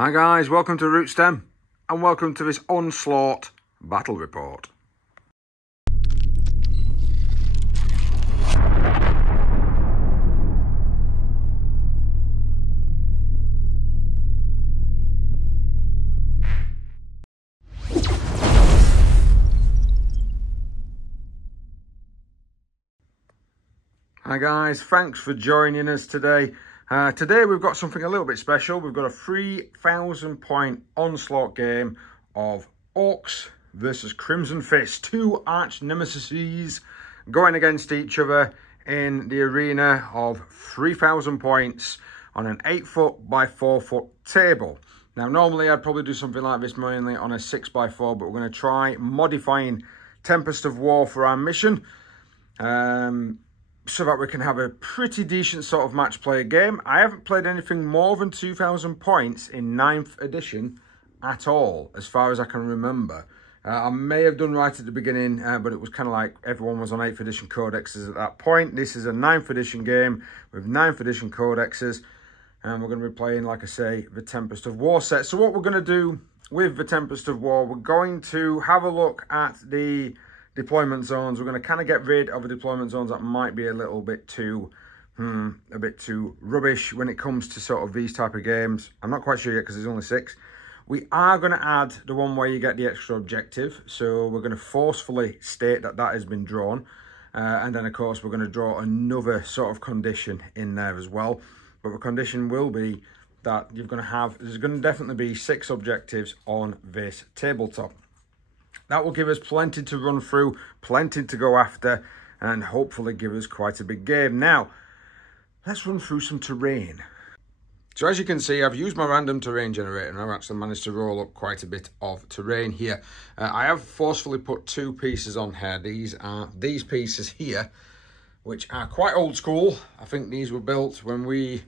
Hi guys, welcome to Rootstem and welcome to this Onslaught battle report. Hi guys, thanks for joining us today. Today we've got something a little bit special. We've got a 3,000 point Onslaught game of Orcs versus Crimson Fist. Two arch nemesis going against each other in the arena of 3,000 points on an 8-foot by 4-foot table. Now normally I'd probably do something like this mainly on a 6x4, but we're going to try modifying Tempest of War for our mission. So that we can have a pretty decent sort of match play game. I haven't played anything more than 2,000 points in 9th edition at all, as far as I can remember. I may have done right at the beginning, but it was kind of like everyone was on 8th edition codexes at that point. This is a 9th edition game with 9th edition codexes, and we're going to be playing, like I say, the Tempest of War set. So what we're going to do with the Tempest of War, we're going to have a look at the deployment zones. We're going to kind of get rid of the deployment zones that might be a little bit too rubbish when it comes to sort of these type of games. I'm not quite sure yet because there's only 6. We are going to add the one where you get the extra objective, so we're going to forcefully state that that has been drawn, and then of course we're going to draw another sort of condition in there as well. But the condition will be that there's going to definitely be 6 objectives on this tabletop. That will give us plenty to run through, plenty to go after, and hopefully give us quite a big game. Now, let's run through some terrain. So as you can see, I've used my random terrain generator, and I've actually managed to roll up quite a bit of terrain here. I have forcefully put 2 pieces on here. These are these pieces here, which are quite old school. I think these were built when we...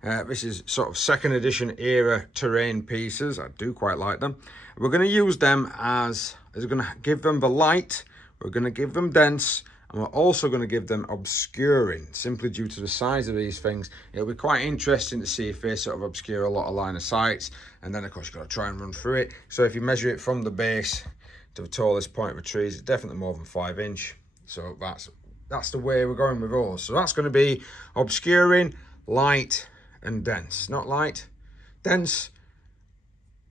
this is sort of 2nd edition era terrain pieces. I do quite like them. We're going to use them as we're going to give them the light, we're going to give them dense, and we're also going to give them obscuring, simply due to the size of these things. It'll be quite interesting to see if they sort of obscure a lot of line of sights, and then of course you've got to try and run through it. So if you measure it from the base to the tallest point of the trees, it's definitely more than 5 inch. So that's the way we're going with those. So that's going to be obscuring, light, and dense. Not light, dense.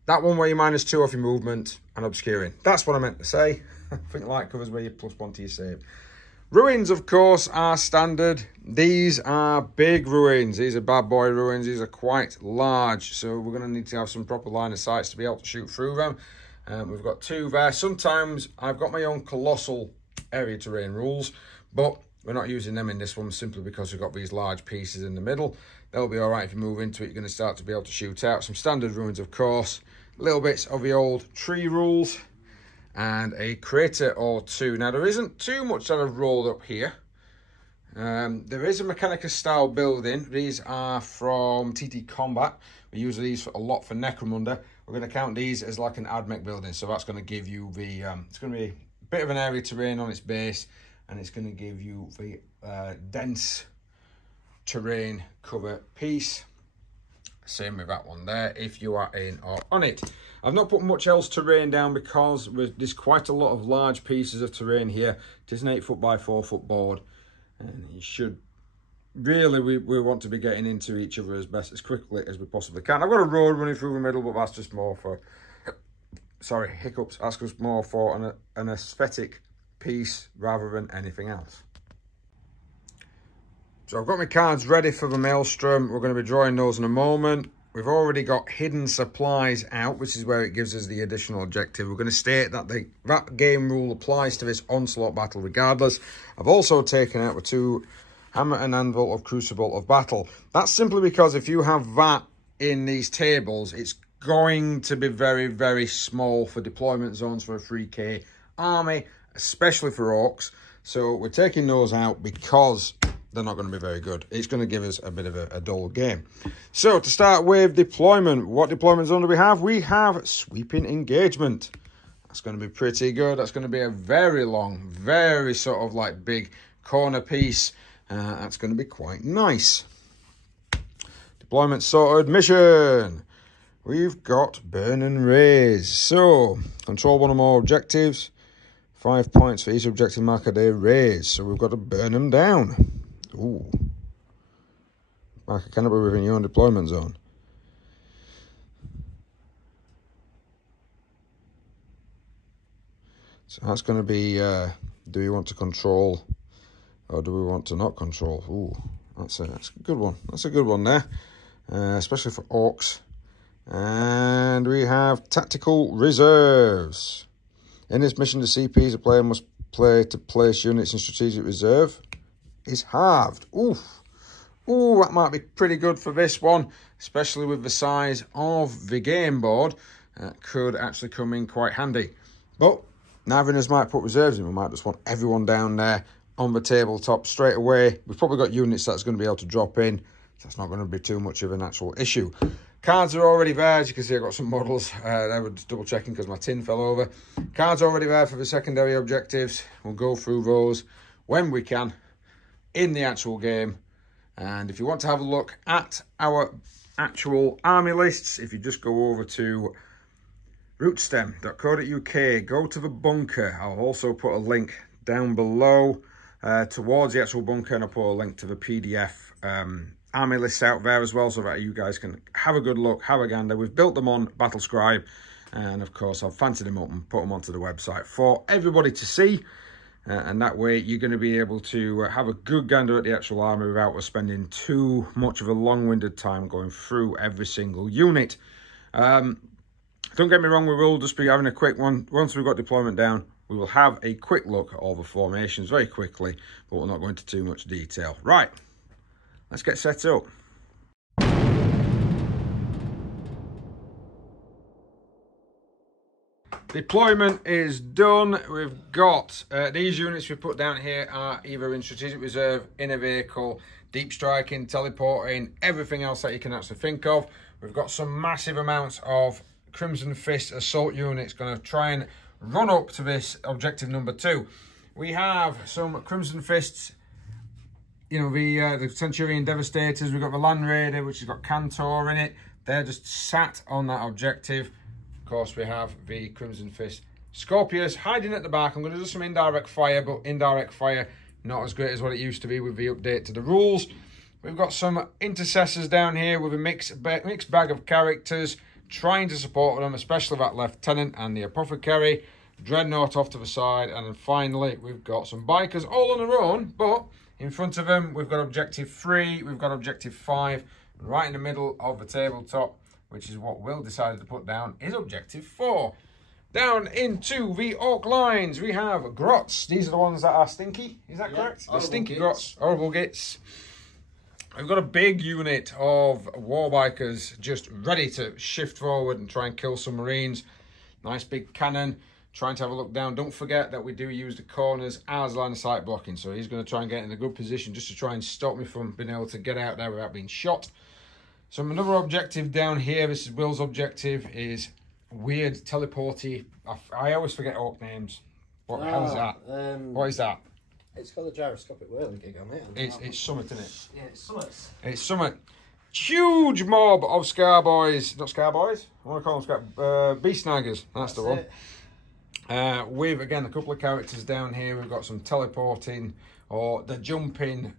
That one where you -2 off your movement, and obscuring. That's what I meant to say. I think light covers where you +1 to your save. Ruins, of course, are standard. These are big ruins. These are bad boy ruins. These are quite large. So we're going to need to have some proper line of sights to be able to shoot through them. We've got 2 there. Sometimes I've got my own colossal area terrain rules, but we're not using them in this one simply because we've got these large pieces in the middle. They'll be all right if you move into it. You're going to start to be able to shoot out. Some standard ruins, of course. Little bits of the old tree rules. And a crater or 2. Now, there isn't too much that I've rolled up here. There is a Mechanicus style building. These are from TT Combat. We use these a lot for Necromunda. We're going to count these as like an AdMech building. So that's going to give you the... it's going to be a bit of an area terrain on its base. And it's going to give you the dense terrain cover piece. Same with that one there, if you are in or on it. I've not put much else terrain down because there's quite a lot of large pieces of terrain here. It is an 8-foot by 4-foot board. And you should... Really, we want to be getting into each other as quickly as we possibly can. I've got a road running through the middle, but that's just more for... Sorry, hiccups. That's just more for an aesthetic piece rather than anything else. So I've got my cards ready for the Maelstrom. We're going to be drawing those in a moment. We've already got hidden supplies out, which is where it gives us the additional objective. We're going to state that that game rule applies to this Onslaught battle regardless. I've also taken out the 2 Hammer and Anvil of Crucible of Battle. That's simply because if you have that in these tables, it's going to be very, very small for deployment zones for a 3k army, especially for Orcs. So we're taking those out because they're not going to be very good. It's going to give us a bit of a dull game. So to start with deployment, what deployment zone do we have? We have Sweeping Engagement. That's going to be pretty good. That's going to be a very long, very sort of like big corner piece. That's going to be quite nice. Deployment sorted. Mission. we've got burn and raise. So, control one or more objectives. 5 points for each objective marker they raise. So we've got to burn them down. Ooh. Marker cannot be within your own deployment zone. So that's going to be, do we want to control or do we want to not control? Ooh, that's a good one. That's a good one there, especially for orcs. And we have tactical reserves. In this mission, the CPs a player must play to place units in strategic reserve is halved. Oof. Ooh, that might be pretty good for this one, especially with the size of the game board. Could actually come in quite handy. But neither of us might put reserves in. We might just want everyone down there on the tabletop straight away. We've probably got units that's going to be able to drop in. So that's not going to be too much of an actual issue. Cards are already there. As you can see, I've got some models. I was double checking because my tin fell over. Cards are already there for the secondary objectives. We'll go through those when we can in the actual game. And if you want to have a look at our actual army lists, if you just go over to rootstem.co.uk, go to the bunker. I'll also put a link down below towards the actual bunker, and I'll put a link to the PDF army lists out there as well, so that you guys can have a good look, have a gander. We've built them on Battlescribe, and of course I've fancied them up and put them onto the website for everybody to see. And that way you're going to be able to have a good gander at the actual army without us spending too much of a long-winded time going through every single unit. Don't get me wrong, we will just be having a quick one. Once we've got deployment down, we will have a quick look at all the formations very quickly, but we'll not go into too much detail. Right, let's get set up. Deployment is done. We've got these units we put down here are either in strategic reserve, in a vehicle, deep striking, teleporting, everything else that you can actually think of. We've got some massive amounts of Crimson Fist assault units going to try and run up to this objective number 2. We have some Crimson Fists, you know, the Centurion Devastators. We've got the Land Raider, which has got Cantor in it. They're just sat on that objective. Of course, we have the Crimson Fist Scorpius hiding at the back. I'm going to do some indirect fire, but indirect fire not as great as what it used to be with the update to the rules. We've got some intercessors down here with a mixed bag of characters trying to support them, especially that Lieutenant and the Apothecary. Dreadnought off to the side, and then finally we've got some bikers all on their own, but in front of them we've got objective 3, we've got objective 5, and right in the middle of the tabletop, which is what Will decided to put down, is objective 4. Down into the orc lines, we have grots. These are the ones that are stinky, is that correct? The stinky grots, horrible gits. We've got a big unit of war bikers just ready to shift forward and try and kill some marines. Nice big cannon, trying to have a look down. Don't forget that we do use the corners as line of sight blocking, so he's going to try and get in a good position just to try and stop me from being able to get out there without being shot. So another objective down here, this is Will's objective, is weird teleporty. I always forget orc names. What the hell is that? What is that? It's got a gyroscopic whirling gig on it. It's Summit, isn't it? Yeah, it's Summit. It's Summit. Huge mob of Scarboys. Not Scarboys. I want to call them Beast Snaggers. That's the one. With, again, a couple of characters down here. We've got some teleporting or the jumping.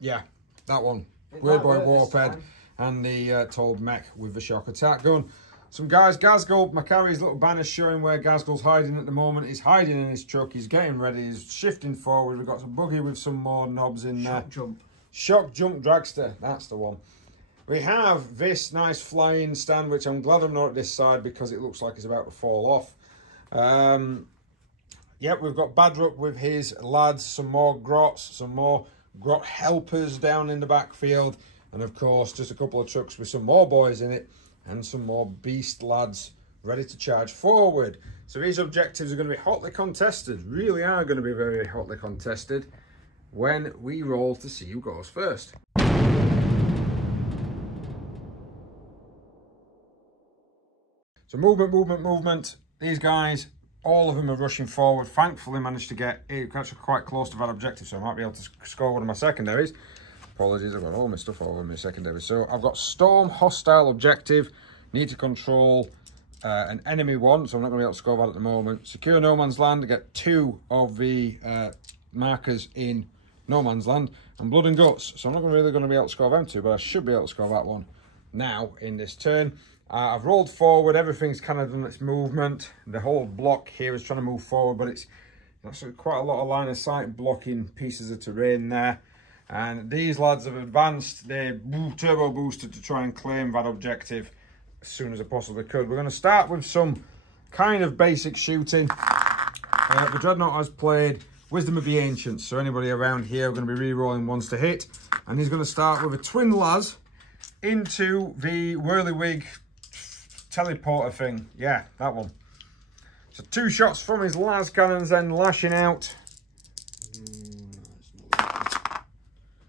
Yeah, that one. Weird Boy Warped. And the Told Mech with the shock attack gun. Some guys, Ghazghkull, Macari's little banner showing where Ghazghkull's hiding at the moment. He's hiding in his truck, he's getting ready, he's shifting forward. We've got some buggy with some more knobs in there. Shock Jump Dragster, that's the one. We have this nice flying stand, which I'm glad I'm not at this side because it looks like it's about to fall off. Yep, we've got Badrup with his lads, some more grots, some more grot helpers down in the backfield. And of course, just a couple of trucks with some more boys in it. And some more beast lads ready to charge forward. So these objectives are going to be hotly contested, really are going to be very hotly contested when we roll to see who goes first. So movement. These guys, all of them are rushing forward. Thankfully managed to get actually quite close to that objective, so I might be able to score one of my secondaries. Apologies, I've got all my stuff over my secondary. So I've got Storm, hostile objective, need to control an enemy one, so I'm not going to be able to score that at the moment. Secure no man's land, get 2 of the markers in no man's land, and blood and guts, so I'm not really going to be able to score them 2, but I should be able to score that one now in this turn. I've rolled forward, everything's kind of done its movement. The whole block here is trying to move forward, but it's actually quite a lot of line of sight blocking pieces of terrain there. And these lads have advanced, they turbo boosted to try and claim that objective as soon as I possibly could. We're going to start with some kind of basic shooting. The Dreadnought has played Wisdom of the Ancients, so anybody around here are going to be re-rolling ones to hit. And he's going to start with a twin las into the whirlywig teleporter thing. Yeah, that one. So 2 shots from his las cannons then lashing out.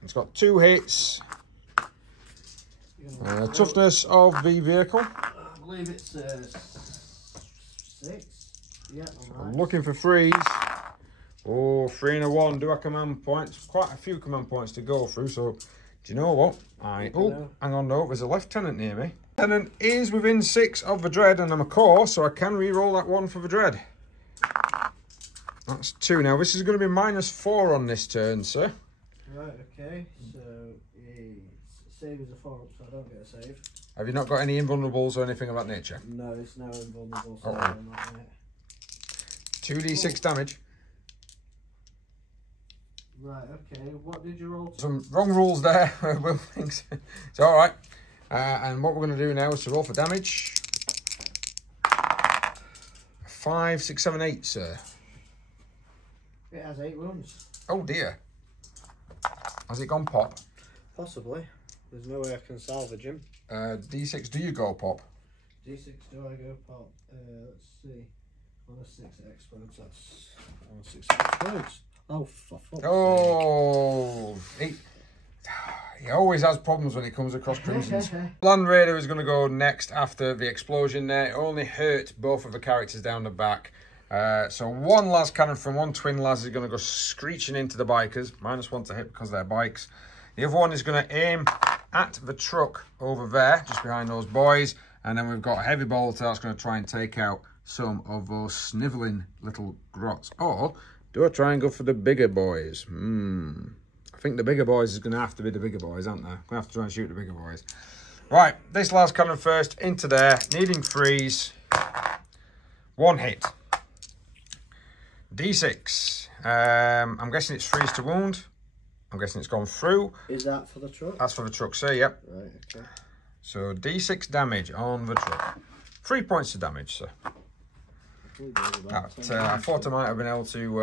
It's got 2 hits. Toughness of the vehicle. I believe it's 6. Yeah, I'm looking for 3s. Oh, 3 and a 1. Do I command points? Quite a few command points to go through. So, do you know what? Oh, hang on, no. There's a lieutenant near me. Lieutenant is within 6 of the dread, and I'm a core, so I can re-roll that one for the dread. That's 2. Now, this is going to be -4 on this turn, sir. Right, okay. So, save is a 4-up, so I don't get a save. Have you not got any invulnerables or anything of that nature? No, it's now invulnerable, so I'm not in it. 2d6 damage. Right, okay. What did you roll? Some wrong rules there. Will thinks it's all right. And what we're going to do now is to roll for damage. 5, 6, 7, 8, sir. It has 8 wounds. Oh dear. Has it gone pop? Possibly. There's no way I can salvage him. D6, do you go pop? D6, do I go pop? Let's see. On a 6 explodes, that's on a 6 explodes. Oh, for fuck's sake. He always has problems when he comes across crimsons. Land Raider is going to go next after the explosion there. It only hurt both of the characters down the back. So 1 las cannon from 1 twin las is going to go screeching into the bikers. -1 to hit because they're bikes. The other one is going to aim at the truck over there, just behind those boys. And then we've got a heavy bolter that's going to try and take out some of those snivelling little grots. Or do I try and go for the bigger boys? I think the bigger boys is going to have to be the bigger boys, aren't they? I'm going to have to try and shoot the bigger boys. Right, this last cannon first, into there, needing 3s. 1 hit. D6. I'm guessing it's 3s to wound. I'm guessing it's gone through. Is that for the truck? That's for the truck, sir, yep. Right, okay. So D6 damage on the truck. 3 points of damage, sir. I thought I might have been able to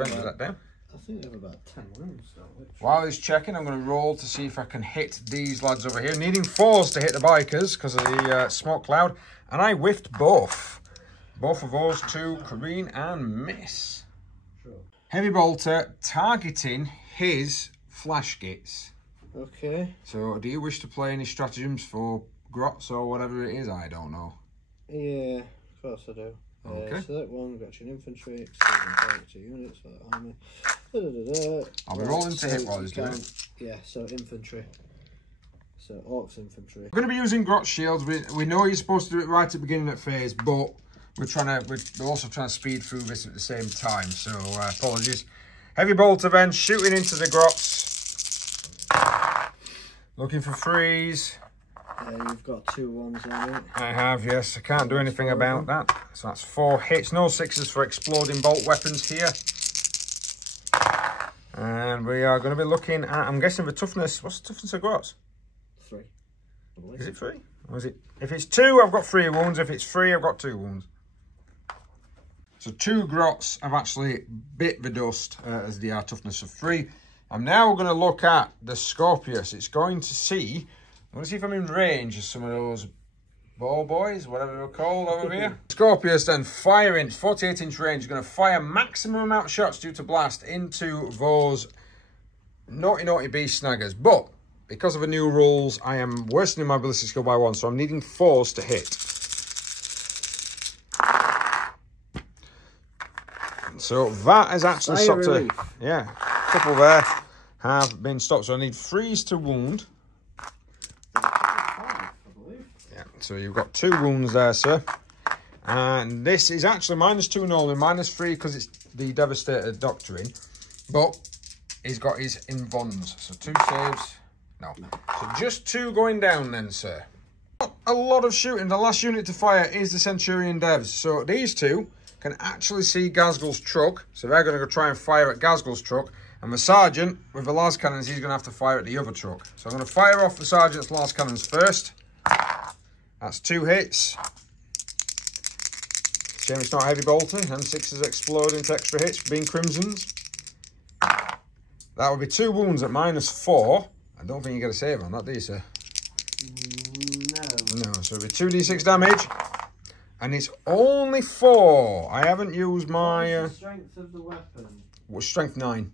render that down. I think they have about 10 wounds, don't we? While he's checking, I'm going to roll to see if I can hit these lads over here. Needing 4s to hit the bikers because of the smoke cloud. And I whiffed both. Both of those 2, careen and miss. Sure. Heavy bolter targeting his flash gates. Okay. So, do you wish to play any stratagems for grots or whatever it is? I don't know. Yeah, of course I do. Okay. Select 1, got your infantry, extend 2 units for the army. I'll be rolling to hit while he's doing it. Yeah, so infantry. So Orcs infantry. We're going to be using grot shields. We know you're supposed to do it right at the beginning of phase, but we're also trying to speed through this at the same time. So apologies. Heavy bolter then shooting into the grots. Looking for 3s. You've got 2 1s on it. I have, yes. I can't do anything about that. So that's 4 hits. No 6s for exploding bolt weapons here. And we are going to be looking at, I'm guessing the toughness. What's the toughness of grots? 3. Is it 3? Or is it? If it's 2, I've got 3 wounds. If it's 3, I've got 2 wounds. So 2 grots have actually bit the dust as they are toughness of 3. And now we're going to look at the Scorpius. It's going to see... I want to see if I'm in range of some of those ball boys, whatever they're called over here. Scorpius then firing, 48-inch range, is going to fire maximum amount of shots due to blast into those naughty beast snaggers. But because of the new rules, I am worsening my ballistic skill by 1, so I'm needing 4s to hit. So that is actually stopped a couple there. have been stopped. So I need freeze to wound. I believe. Yeah, so you've got 2 wounds there, sir. And this is actually -2 normally, -3 because it's the Devastator Doctrine. But he's got his invons. So 2 saves. No. So just 2 going down then, sir. Not a lot of shooting. The last unit to fire is the Centurion Devs. So these 2 can actually see Ghazghkull's truck. So they're going to go try and fire at Ghazghkull's truck. And the Sergeant, with the las cannons, he's going to have to fire at the other truck. So I'm going to fire off the Sergeant's las cannons first. That's 2 hits. Shame it's not heavy bolting. And 6s explode into extra hits being Crimsons. That would be 2 wounds at -4. I don't think you get a save on that, do you, sir? No. No, so it'll be 2d6 damage. And it's only 4. I haven't used my... What's the strength of the weapon? Strength 9.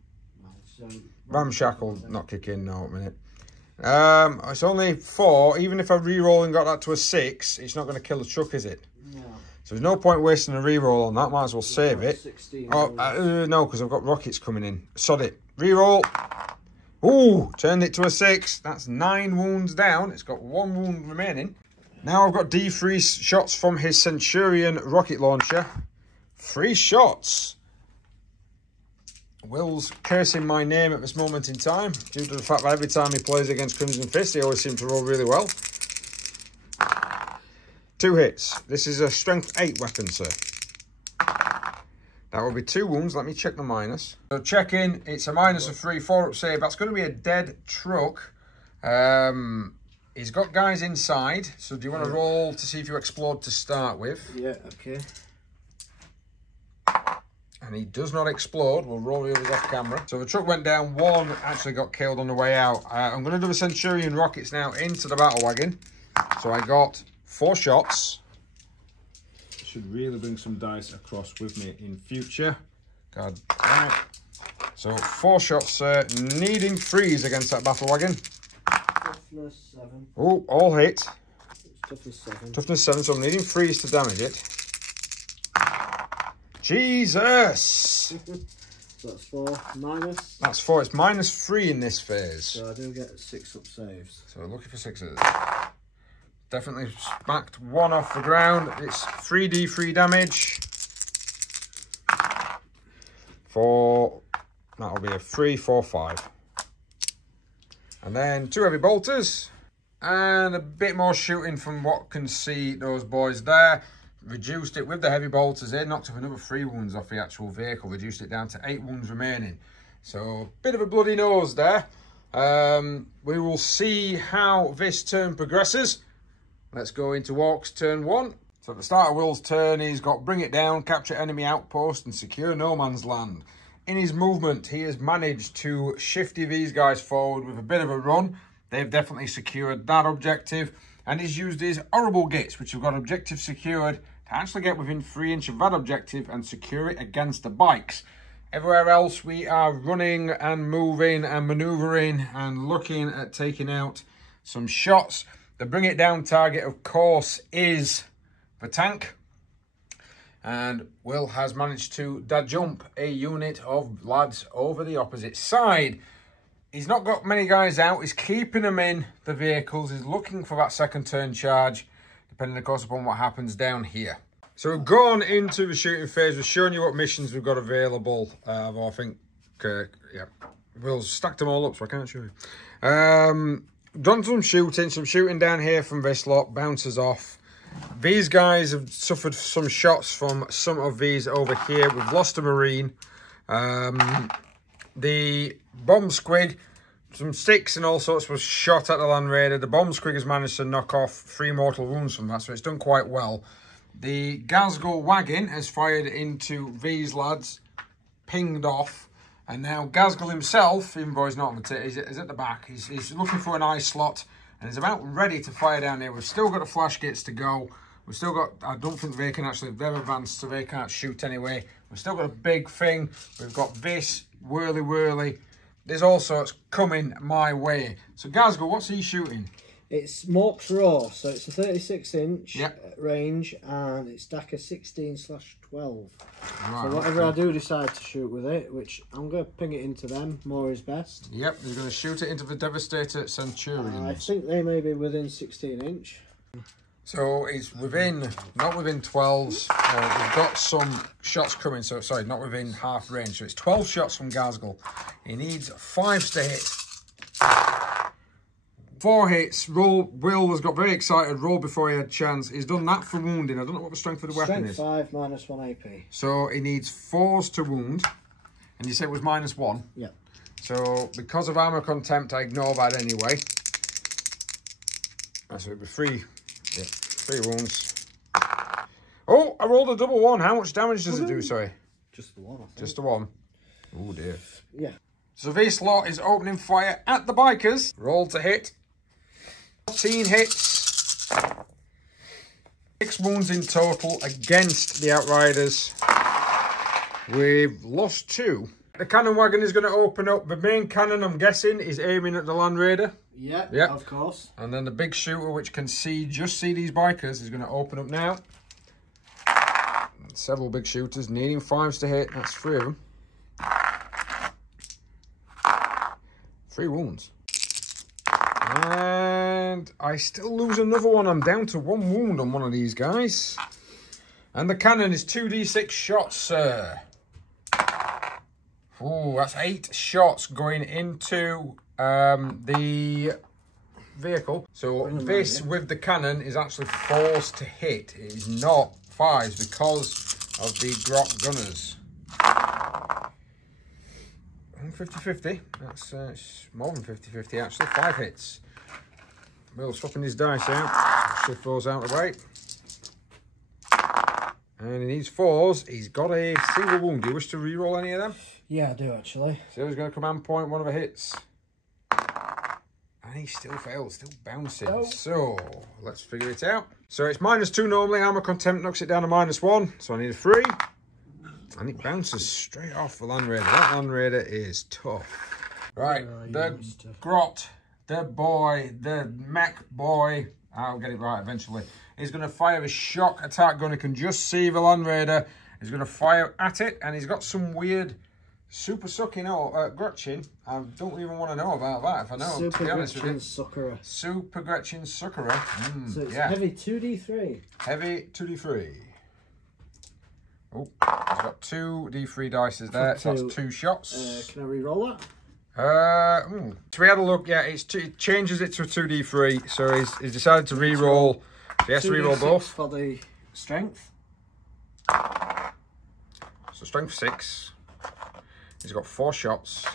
So, Ramshackle not kick in now at a minute. It's only 4. Even if I re-roll and got that to a 6, it's not going to kill the truck, is it? No. So there's no point wasting a re-roll on that. Might as well save it. 16 Oh, no, because I've got rockets coming in. Sod it. Re-roll. Ooh, turned it to a 6. That's 9 wounds down. It's got 1 wound remaining. Now I've got D3 shots from his Centurion rocket launcher. 3 shots. Will's cursing my name at this moment in time, due to the fact that every time he plays against Crimson Fist, he always seems to roll really well. 2 hits. This is a strength 8 weapon, sir. That will be 2 wounds. Let me check the minus. So check in. It's a -3, 4 up save. That's going to be a dead truck. He's got guys inside. So do you want to roll to see if you explode to start with? Yeah, okay. And he does not explode. We'll roll the others off camera. So the truck went down. 1 actually got killed on the way out. I'm going to do the Centurion rockets now into the battle wagon. So I got 4 shots. Should really bring some dice across with me in future. God damn it. So 4 shots, sir. Needing freeze against that battle wagon. Toughness 7. Oh, all hit. Toughness 7. Toughness 7, so I'm needing freeze to damage it. Jesus! So that's 4 minus. That's 4. It's -3 in this phase. So I do get 6 up saves. So we're looking for 6s. Definitely smacked 1 off the ground. It's 3d3 damage. That'll be a 3, 4, 5. And then 2 heavy bolters. And a bit more shooting from what can see those boys there. Reduced it with the heavy bolters in. Knocked off another 3 wounds off the actual vehicle. Reduced it down to 8 wounds remaining. So, bit of a bloody nose there. We will see how this turn progresses. Let's go into Orcs Turn 1. So at the start of Will's turn, he's got bring it down, capture enemy outpost, and secure no man's land. In his movement, he has managed to shifty these guys forward with a bit of a run. They've definitely secured that objective. And he's used his horrible gits, which have got objective secured, to actually get within 3 inches of that objective and secure it against the bikes. Everywhere else, we are running and moving and manoeuvring and looking at taking out some shots. The bring it down target, of course, is the tank. And Will has managed to jump a unit of lads over the opposite side. He's not got many guys out. He's keeping them in the vehicles. He's looking for that second turn charge, depending, of course, upon what happens down here. So we've gone into the shooting phase. We've shown you what missions we've got available. I think, yeah, Will's stacked them all up, so I can't show you. Done some shooting down here from this lot, bounces off. These guys have suffered some shots from some of these over here. We've lost a Marine. The bomb squig, some sticks and all sorts was shot at the Land Raider. The bomb squig has managed to knock off 3 mortal wounds from that, so it's done quite well. The Ghazghkull wagon has fired into these lads, pinged off. And now Ghazghkull himself, even though he's not on the tip, he's at the back. He's looking for an eye slot and he's about ready to fire down here. We've still got the flash gates to go. We've still got, I don't think they can actually, they're advanced, so they can't shoot anyway. We've still got a big thing. We've got this, whirly. There's all sorts coming my way. So Ghazghkull, what's he shooting? It's Morp's Raw, so it's a 36-inch Yep. range, and it's DACA 16/12. Right, So whatever I do decide to shoot with it, which I'm going to ping it into them, more is best. Yep, you're going to shoot it into the Devastator Centurions. I think they may be within 16-inch. So it's within, not within 12s. We've got some shots coming, so sorry, not within half range. So it's 12 shots from Ghazghkull. He needs 5s to hit. 4 hits. Will has got very excited. Rolled before he had chance. He's done that for wounding. I don't know what the strength of the weapon is. Strength 5 minus 1 AP. So he needs 4s to wound. And you said it was -1? Yeah. So because of armor contempt, I ignore that anyway. So it'll be 3. Yeah, 3 wounds. Oh, I rolled a double 1. How much damage does it do? Sorry. Just the one, I think. Just the 1. Oh dear. Yeah. So V-Slot is opening fire at the bikers. Roll to hit. 14 hits. 6 wounds in total against the Outriders. We've lost 2. The cannon wagon is going to open up. The main cannon, I'm guessing, is aiming at the Land Raider. Yeah, Yep. of course. And then the big shooter, which can just see these bikers, is going to open up now. Several big shooters needing 5s to hit. That's 3 of them. 3 wounds. And I still lose another one. I'm down to 1 wound on one of these guys. And the cannon is 2d6 shots, sir. Oh, that's 8 shots going into the vehicle. So this with the cannon is actually 4s to hit. It is not 5s because of the Grot gunners. 50-50. That's it's more than 50-50 actually. 5 hits. Will swapping his dice out. Shift those out of the way. And he needs 4s. He's got a single wound. Do you wish to re-roll any of them? Yeah, I do actually. So he's going to command point one of the hits. And he still failed, still bouncing. Oh. So let's figure it out. So it's -2 normally. Armor contempt knocks it down to -1. So I need a 3. And it bounces straight off the Land Raider. That Land Raider is tough. Right, the Grot, the boy, the mech boy, I'll get it right eventually, is going to fire a shock attack gun. He can just see the Land Raider. He's going to fire at it, and he's got some weird super sucking Gretchen. I don't even want to know about that, if I know, Super to be honest Gretchen with you. Suckerer. Super Gretchen Suckerer. So it's yeah. heavy 2d3. Heavy 2d3. Oh, he's got 2 d3 dices there, so that's 2 shots. Can I re-roll that? So we had a look, yeah, it changes it to a 2d3, so he's decided to re-roll. So he has to re-roll both. For the strength. So strength 6. He's got 4 shots.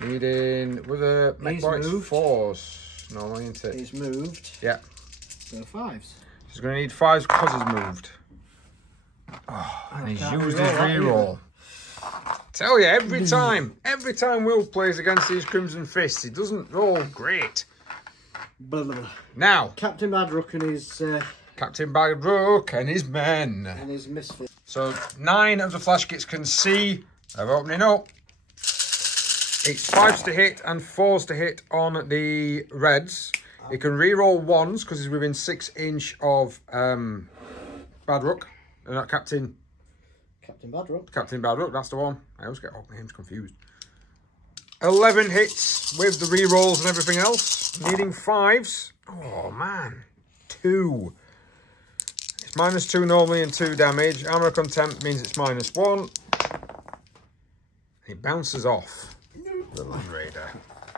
Needing, with a mech boy, it's 4s. Normally, isn't it? He's moved. Yeah. So 5s. He's going to need 5s because he's moved. Oh, and he's used his re-roll. Tell you, every time Will plays against these Crimson Fists, he doesn't roll great. Blah, blah, blah. Now, Captain Badrook and his... Captain Badrook and his men. And his misfit. So 9 of the flash kits can see. They're opening up. It's 5s to hit and 4s to hit on the Reds. He can re-roll 1s because he's within 6-inch of Badrook. Not Captain Badrook. Captain Badrook, that's the one. I always get all names confused. 11 hits with the re-rolls and everything else. Needing 5s. Oh, man. 2. It's -2 normally and 2 damage. Armor contempt means it's -1. It bounces off the Land Raider.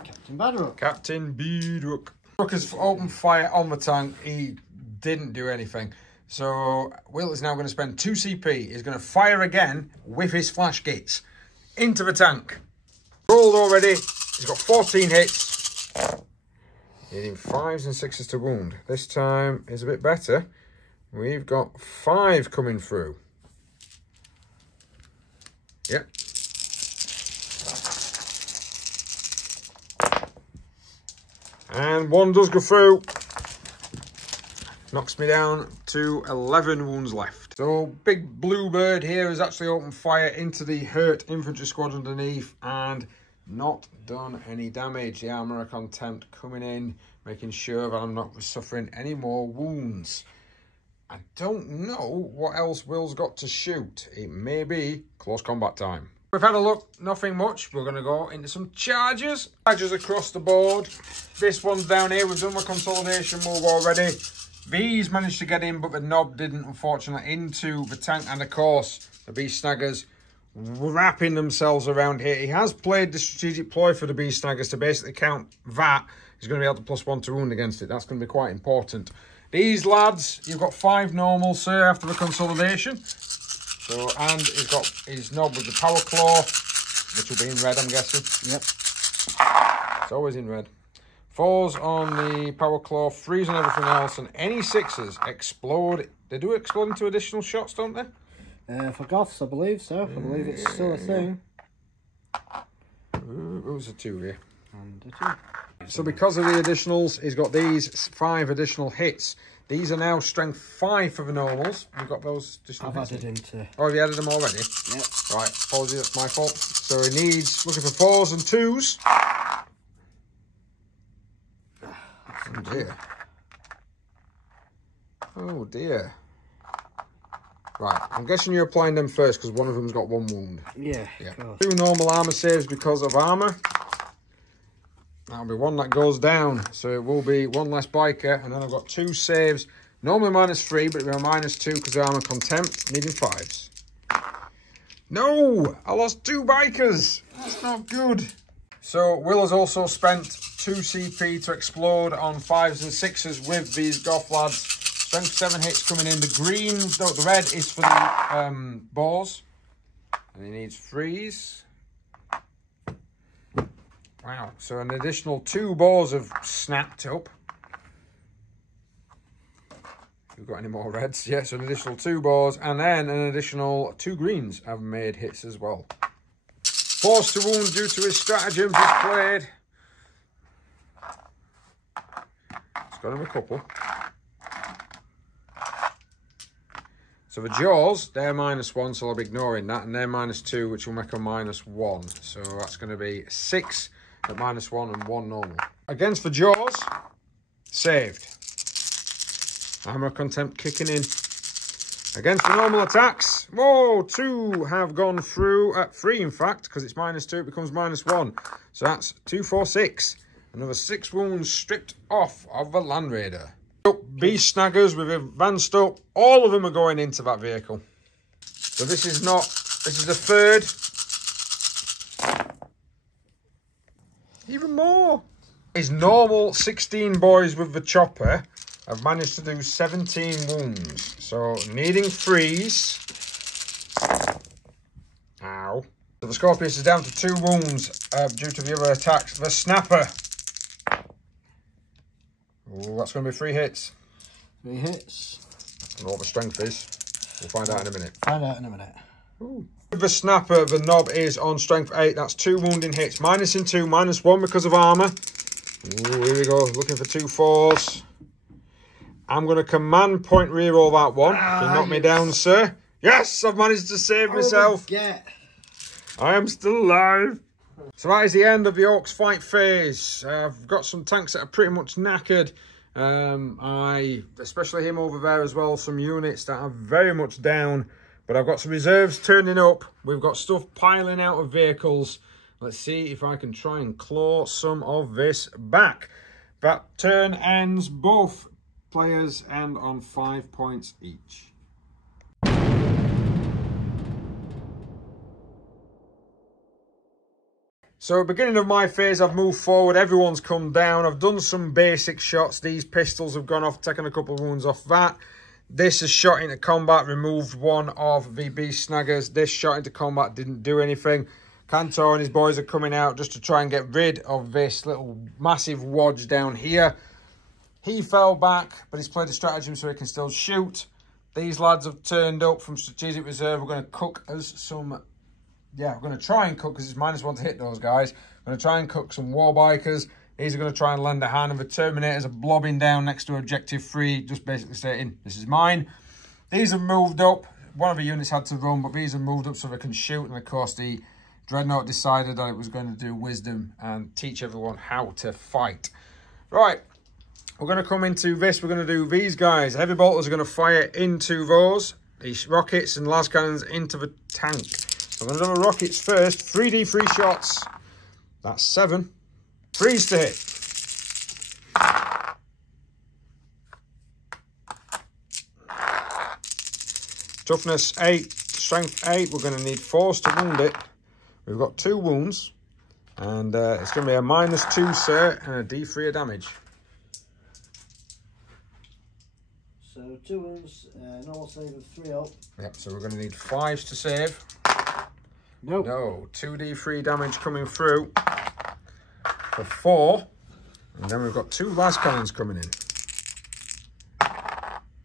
Captain Badrook. Captain Badrook. Badrook has opened fire on the tank. He didn't do anything. So Will is now going to spend 2 CP. He's going to fire again with his flash gates into the tank. Rolled already. He's got 14 hits. Needing 5s and 6s to wound. This time is a bit better. We've got 5 coming through. Yep. And 1 does go through. Knocks me down to 11 wounds left. So Big Bluebird here has actually opened fire into the hurt infantry squad underneath, and not done any damage. The Armour of Contempt coming in, making sure that I'm not suffering any more wounds. I don't know what else Will's got to shoot. It may be close combat time. We've had a look, nothing much. We're going to go into some charges. Charges across the board. This one's down here. We've done my consolidation move already. These managed to get in, but the knob didn't, unfortunately, into the tank. And, of course, the Beast Snaggers wrapping themselves around here. He has played the strategic ploy for the Beast Snaggers to basically count that. He's going to be able to +1 to wound against it. That's going to be quite important. These lads, you've got 5 normal, sir, after the consolidation. So, and he's got his knob with the Power Claw, which will be in red, I'm guessing. Yep. It's always in red. 4s on the Power Claw, 3s on everything else, and any 6s explode. They do explode into additional shots, don't they? For Goths, I believe so. I believe it's still a thing. Who's a 2 here? And a 2. So because of the additionals, he's got these 5 additional hits. These are now strength 5 for the normals. We've got those additional hits. I've added into... Oh, have you added them already? Yep. Right, apologies, that's my fault. So he needs, looking for 4s and 2s. Oh dear. Oh dear. Right, I'm guessing you're applying them first because one of them's got 1 wound. Yeah. 2 normal armour saves because of armour. That'll be 1 that goes down. So it will be 1 less biker. And then I've got 2 saves. Normally -3, but it'll be a -2 because of Armour Contempt. Needing 5s. No! I lost 2 bikers. That's not good. So Will has also spent 2 CP to explode on 5s and 6s with these Goth lads. Strength 7 hits coming in. The green, no, the red is for the boars. And he needs 3s. Wow, so an additional 2 boars have snapped up. We've got any more reds? Yes, an additional 2 boars, and then an additional 2 greens have made hits as well. Forced to wound due to his stratagem displayed. It's got him a couple. So the jaws, they're -1, so I'll be ignoring that, and they're -2, which will make a -1. So that's going to be 6 at -1 and 1 normal. Against the jaws, saved. Armour Contempt kicking in. Against the normal attacks, whoa, 2 have gone through, 3 in fact, because it's -2, it becomes -1. So that's 2, 4, 6. Another 6 wounds stripped off of the Land Raider. Beast Snaggers with advanced up, all of them are going into that vehicle. So this is the 3rd. Even more. His normal 16 boys with the chopper have managed to do 17 wounds. So needing 3s. Ow. So the Scorpius is down to 2 wounds due to the other attacks. The Snapper. Oh, that's going to be 3 hits. 3 hits. I don't know what the strength is. We'll find out in a minute. Find out in a minute. Ooh. With the Snapper, the knob is on strength 8. That's 2 wounding hits. -2, -1 because of armour. Ooh, here we go. Looking for 2 4s. I'm going to command point reroll that one. You knock me down, sir. Yes, I've managed to save myself. I am still alive. So that is the end of the Orcs fight phase. I've got some tanks that are pretty much knackered. Especially him over there as well, some units that are very much down. But I've got some reserves turning up. We've got stuff piling out of vehicles. Let's see if I can try and claw some of this back. That turn ends, both players end on 5 points each. So beginning of my phase, I've moved forward, everyone's come down, I've done some basic shots, these pistols have gone off, taken a couple of wounds off that. This is shot into combat, removed 1 of the Beast Snaggers. This shot into combat didn't do anything. Cantor and his boys are coming out just to try and get rid of this little massive wodge down here. He fell back, but he's played a stratagem so he can still shoot. These lads have turned up from strategic reserve. We're going to cook us some... Yeah, we're going to try and cook, because it's -1 to hit those guys. We're going to try and cook some war bikers. These are going to try and lend a hand, and the Terminators are blobbing down next to Objective 3, just basically stating, this is mine. These have moved up. One of the units had to run, but these have moved up so they can shoot, and of course the Dreadnought decided that it was going to do wisdom and teach everyone how to fight. Right, we're going to come into this. We're going to do these guys. Heavy bolters are going to fire into those. These rockets and las cannons into the tank. So I'm going to do the rockets first. 3d3 shots. That's 7. Freeze to hit. Toughness 8, strength 8. We're going to need force to wound it. We've got 2 wounds. And it's going to be a -2, sir, and a d3 of damage. So 2 wounds, normal save of 3 up. Yep, so we're going to need 5s to save. Nope. No, 2d3 damage coming through for 4. And then we've got 2 las cannons coming in.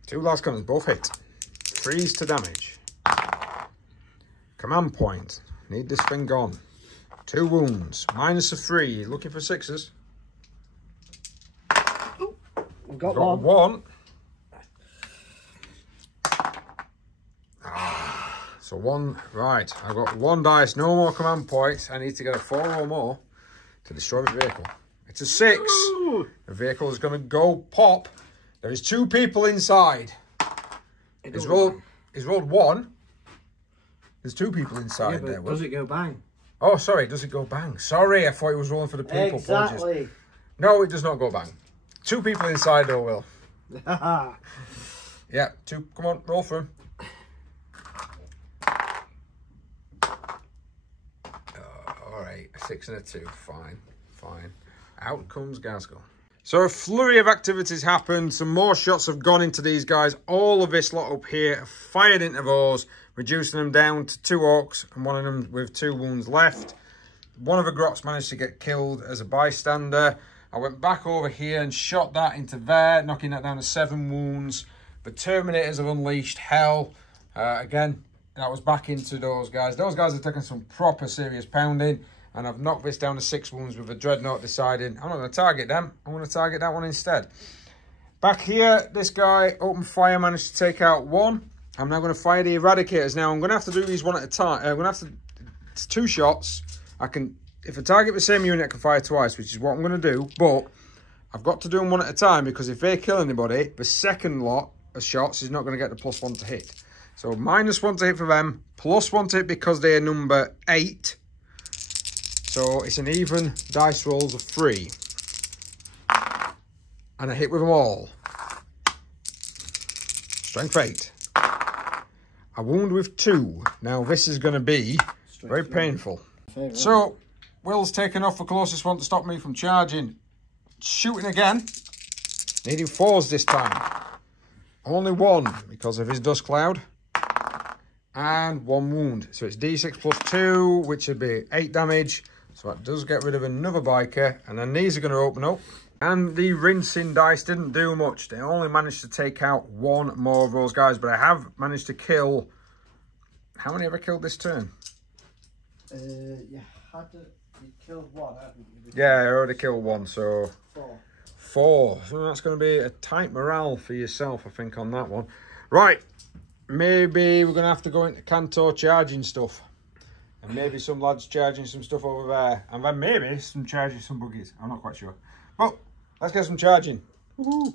2 las cannons, both hit. Freeze to damage. Command point. Need this thing gone. 2 wounds. -3. Looking for 6s. Ooh, we've got one. one. So 1, right. I've got 1 dice, no more command points. I need to get a 4 or more to destroy the vehicle. It's a 6. Ooh. The vehicle is going to go pop. There is 2 people inside. He's rolled 1. There's 2 people inside there. Does it go bang? Oh, sorry. Does it go bang? Sorry, I thought it was rolling for the people. Exactly. Apologies. No, it does not go bang. 2 people inside though, Will. Yeah, 2. Come on, roll for him. All right, a 6 and a 2. Fine, fine. Out comes Ghazghkull. So a flurry of activities happened. Some more shots have gone into these guys. All of this lot up here have fired into those, reducing them down to 2 orcs and one of them with 2 wounds left. One of the grots managed to get killed as a bystander. I went back over here and shot that into there, knocking that down to 7 wounds. The Terminators have unleashed hell. Again, that was back into those guys. Those guys are taking some proper serious pounding. And I've knocked this down to 6 wounds with a Dreadnought deciding I'm not going to target them. I'm going to target that one instead. Back here, this guy, open fire, managed to take out 1. I'm now going to fire the Eradicators. Now, I'm going to have to do these one at a time. I'm going to have to... It's 2 shots. I can... If I target the same unit, I can fire twice, which is what I'm going to do. But I've got to do them one at a time because if they kill anybody, the second lot of shots is not going to get the +1 to hit. So, -1 to hit for them, +1 to hit because they are number 8. So it's an even dice rolls of 3. And I hit with them all. Strength 8. I wound with 2. Now this is going to be very painful. So Will's taken off the closest one to stop me from charging. Shooting again. Needing 4s this time. Only 1 because of his dust cloud. And 1 wound. So it's D6 +2, which would be 8 damage. So that does get rid of another biker. And then these are going to open up. And the rinsing dice didn't do much. They only managed to take out 1 more of those guys. But I have managed to kill... How many have I killed this turn? You killed 1, haven't you? Yeah, I already killed 1. So 4. 4. So that's going to be a tight morale for yourself, I think, on that one. Right. Maybe we're going to have to go into Cantor charging stuff. And maybe some lads charging some stuff over there. And then maybe some charging some buggies. I'm not quite sure. But let's get some charging. Woohoo!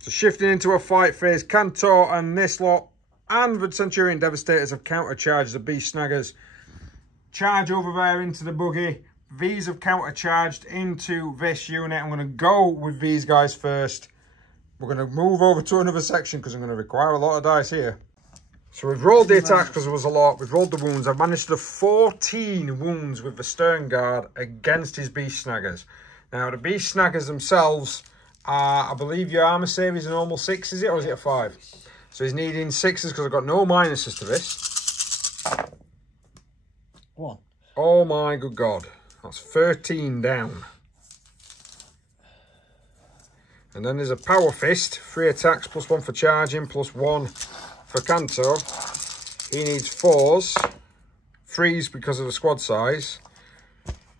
So shifting into a fight phase, Cantor and this lot and the Centurion Devastators have countercharged the Beast Snaggers. Charge over there into the buggy. These have countercharged into this unit. I'm going to go with these guys first. We're going to move over to another section because I'm going to require a lot of dice here. So we've rolled the attacks because there was a lot. We've rolled the wounds. I've managed to 14 wounds with the Stern Guard against his Beast Snaggers. Now, the Beast Snaggers themselves are, I believe your armor save is a normal 6, is it? Or is it a 5? So he's needing 6s because I've got no minuses to this. 1. Oh my good God. That's 13 down. And then there's a Power Fist. 3 attacks, +1 for charging, +1 for Cantor. He needs 4s. 3s because of the squad size.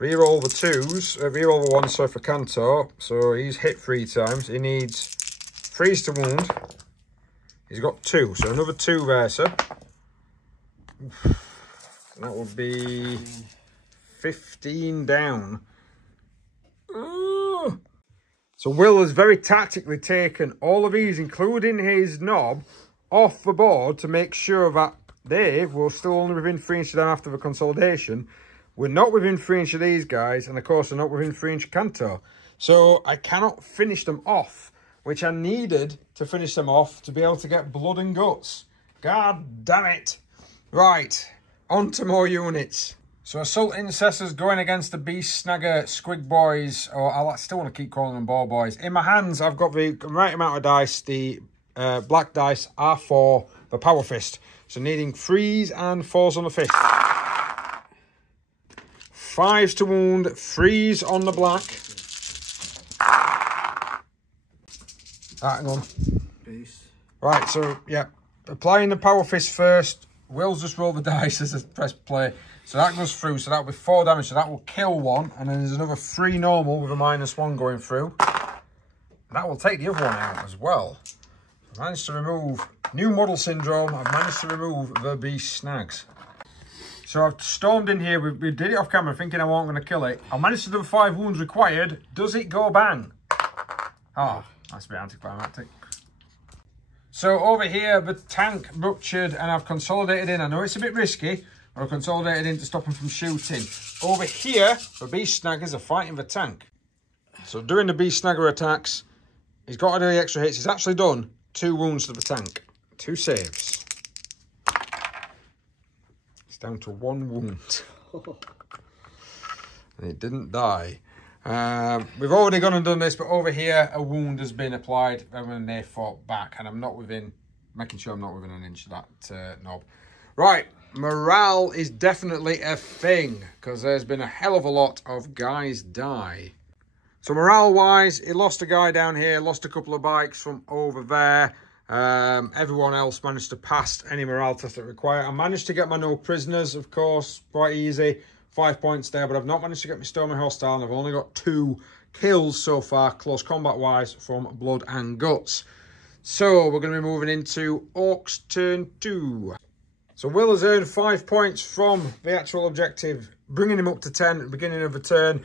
Reroll the 2s. Reroll the 1s, sorry, for Cantor. So he's hit 3 times. He needs 3s to wound. He's got 2. So another 2 there, sir. That would be 15 down. Ooh. So Will has very tactically taken all of these, including his knob, off the board to make sure that they were still only within 3 inches down after the consolidation. We're not within 3 inches of these guys, and of course we're not within 3 inch Cantor. So I cannot finish them off, which I needed to finish them off to be able to get blood and guts. God damn it. Right, on to more units. So Assault Intercessors going against the Beast Snagger Squig Boys, or I still want to keep calling them Ball Boys. In my hands, I've got the right amount of dice. The black dice are for the Power Fist. So needing 3s and 4s on the fist. 5s to wound, 3s on the black. Hang on. Beast. Right, so, yeah. Applying the Power Fist first. Will's just roll the dice as I press play. So that goes through, so that'll be 4 damage. So that will kill one. And then there's another 3 normal with a -1 going through. That will take the other one out as well. I managed to remove New Model Syndrome. I've managed to remove the Beast Snags. So I've stormed in here. We did it off camera thinking I wasn't going to kill it. I managed to do the 5 wounds required. Does it go bang? Oh, that's a bit anticlimactic. So over here, the tank ruptured and I've consolidated in. I know it's a bit risky, but I've consolidated in to stop him from shooting. Over here, the Beast Snaggers are fighting the tank. So doing the Beast Snagger attacks, he's got to do the extra hits. He's actually done 2 wounds to the tank. 2 saves. It's down to 1 wound. And it didn't die. We've already gone and done this, but over here a wound has been applied when they fought back, and I'm not within, making sure I'm not within 1 inch of that knob. Right, morale is definitely a thing, because there's been a hell of a lot of guys die. So morale wise, he lost a guy down here, lost a couple of bikes from over there. Everyone else managed to pass any morale test that required. I managed to get my no prisoners, of course, quite easy. 5 points there, but I've not managed to get my Stormy Hostile, and I've only got 2 kills so far, close combat-wise, from Blood and Guts. So, we're going to be moving into Orcs Turn 2. So, Will has earned 5 points from the actual objective, bringing him up to 10 at the beginning of the turn.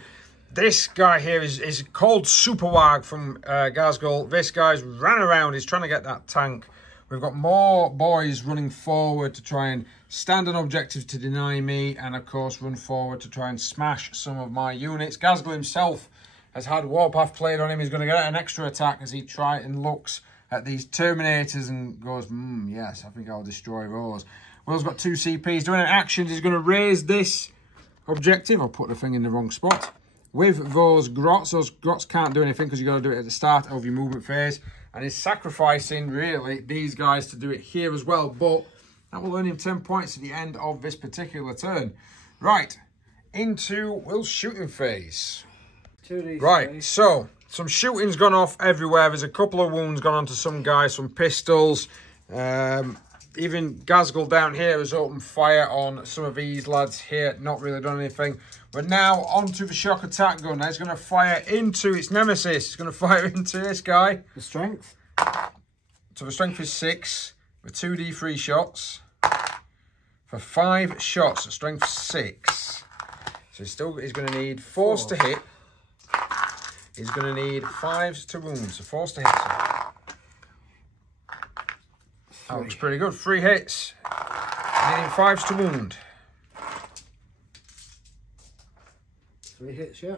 This guy here is called Superwag from Ghazghkull. This guy's ran around, he's trying to get that tank. We've got more boys running forward to try and stand on objectives to deny me, and of course run forward to try and smash some of my units. Ghazghkull himself has had Warpath played on him. He's going to get an extra attack as he tries and looks at these Terminators and goes, yes, I think I'll destroy those. Will's got 2 CPs. Doing an action, he's going to raise this objective. I'll put the thing in the wrong spot. With those grots. Those grots can't do anything because you've got to do it at the start of your movement phase. And he's sacrificing, really, these guys to do it here as well. But that will earn him 10 points at the end of this particular turn. Right, into Will's shooting phase. Right, so some shooting's gone off everywhere. There's a couple of wounds gone onto some guys, some pistols. Even Ghazghkull down here has opened fire on some of these lads here. Not really done anything. But now onto the shock attack gun. It's going to fire into its nemesis. It's going to fire into this guy. The strength? So the strength is 6 with 2d3 shots. For 5 shots, the strength 6. So he's going to need 4s to hit. He's going to need 5s to wound. So 4s to hit. That looks pretty good. 3 hits. Needing 5s to wound. 3 hits, yeah.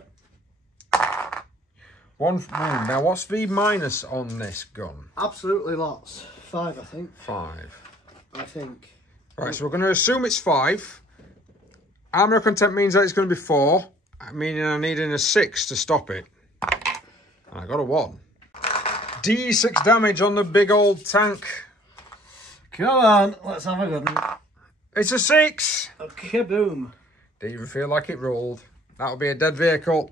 1 wound. Now, what's the minus on this gun? Absolutely lots. 5, I think. 5. I think. Right, so we're going to assume it's 5. Armour of Contempt means that it's going to be 4. Meaning I'm needing a 6 to stop it. And I got a 1. D6 damage on the big old tank. Come on, let's have a good one. It's a 6. A kaboom. Didn't even feel like it rolled. That'll be a dead vehicle.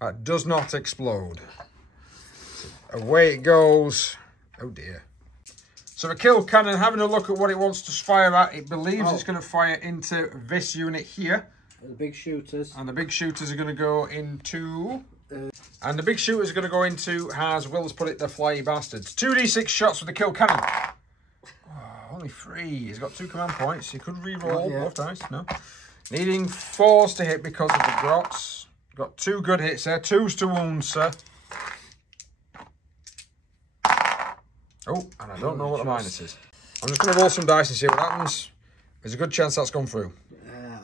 That does not explode. Away it goes. Oh dear. So the kill cannon, having a look at what it wants to fire at, it believes it's going to fire into this unit here. The big shooters. And the big shooters are going to go into... and the big shooters are going to go into, as Will's put it, the flyy bastards. 2d6 shots with the kill cannon. Oh, only 3. He's got 2 command points. He could re-roll both dice. No. Needing 4s to hit because of the grots. Got 2 good hits there. 2s to wound, sir. Oh, and I don't know what the minus is. I'm just going to roll some dice and see what happens. There's a good chance that's gone through.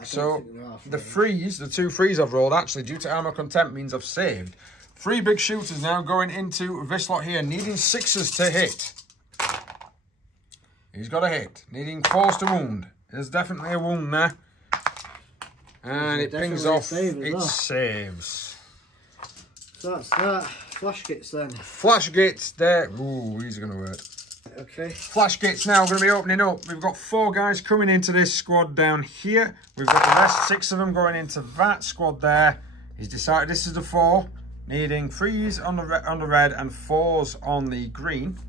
So, the 3s, the 2 3s I've rolled, actually, due to armor contempt, means I've saved. 3 big shooters now going into this lot here, needing 6s to hit. He's got a hit. Needing 4s to wound. There's definitely a wound there. And it pings off. It saves. So that's that. Flash gates then. Flash gates there. Ooh, these are going to hurt. Okay. Flash gates now going to be opening up. We've got 4 guys coming into this squad down here. We've got the rest, 6 of them going into that squad there. He's decided this is the 4. Needing 3s on the red and 4s on the green.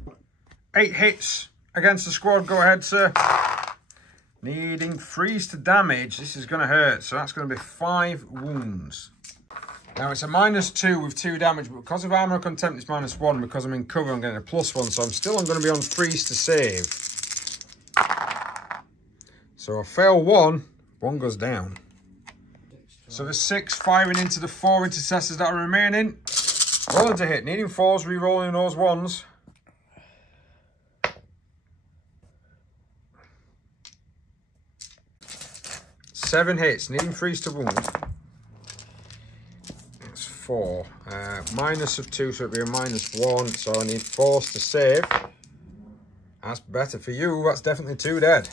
8 hits against the squad. Go ahead, sir. Needing 3s to damage. This is going to hurt. So that's going to be 5 wounds. Now it's a -2 with 2 damage, but because of armor contempt, it's -1. Because I'm in cover, I'm getting a +1, so I'm still going to be on 3s to save. So I fail 1, 1 goes down. So the 6 firing into the 4 intercessors that are remaining. Rolling to hit, needing 4s, re-rolling those 1s. Seven hits, needing 3s to wound. 4. Minus of 2, so it'll be a -1. So I need 4s to save. That's better for you. That's definitely 2 dead.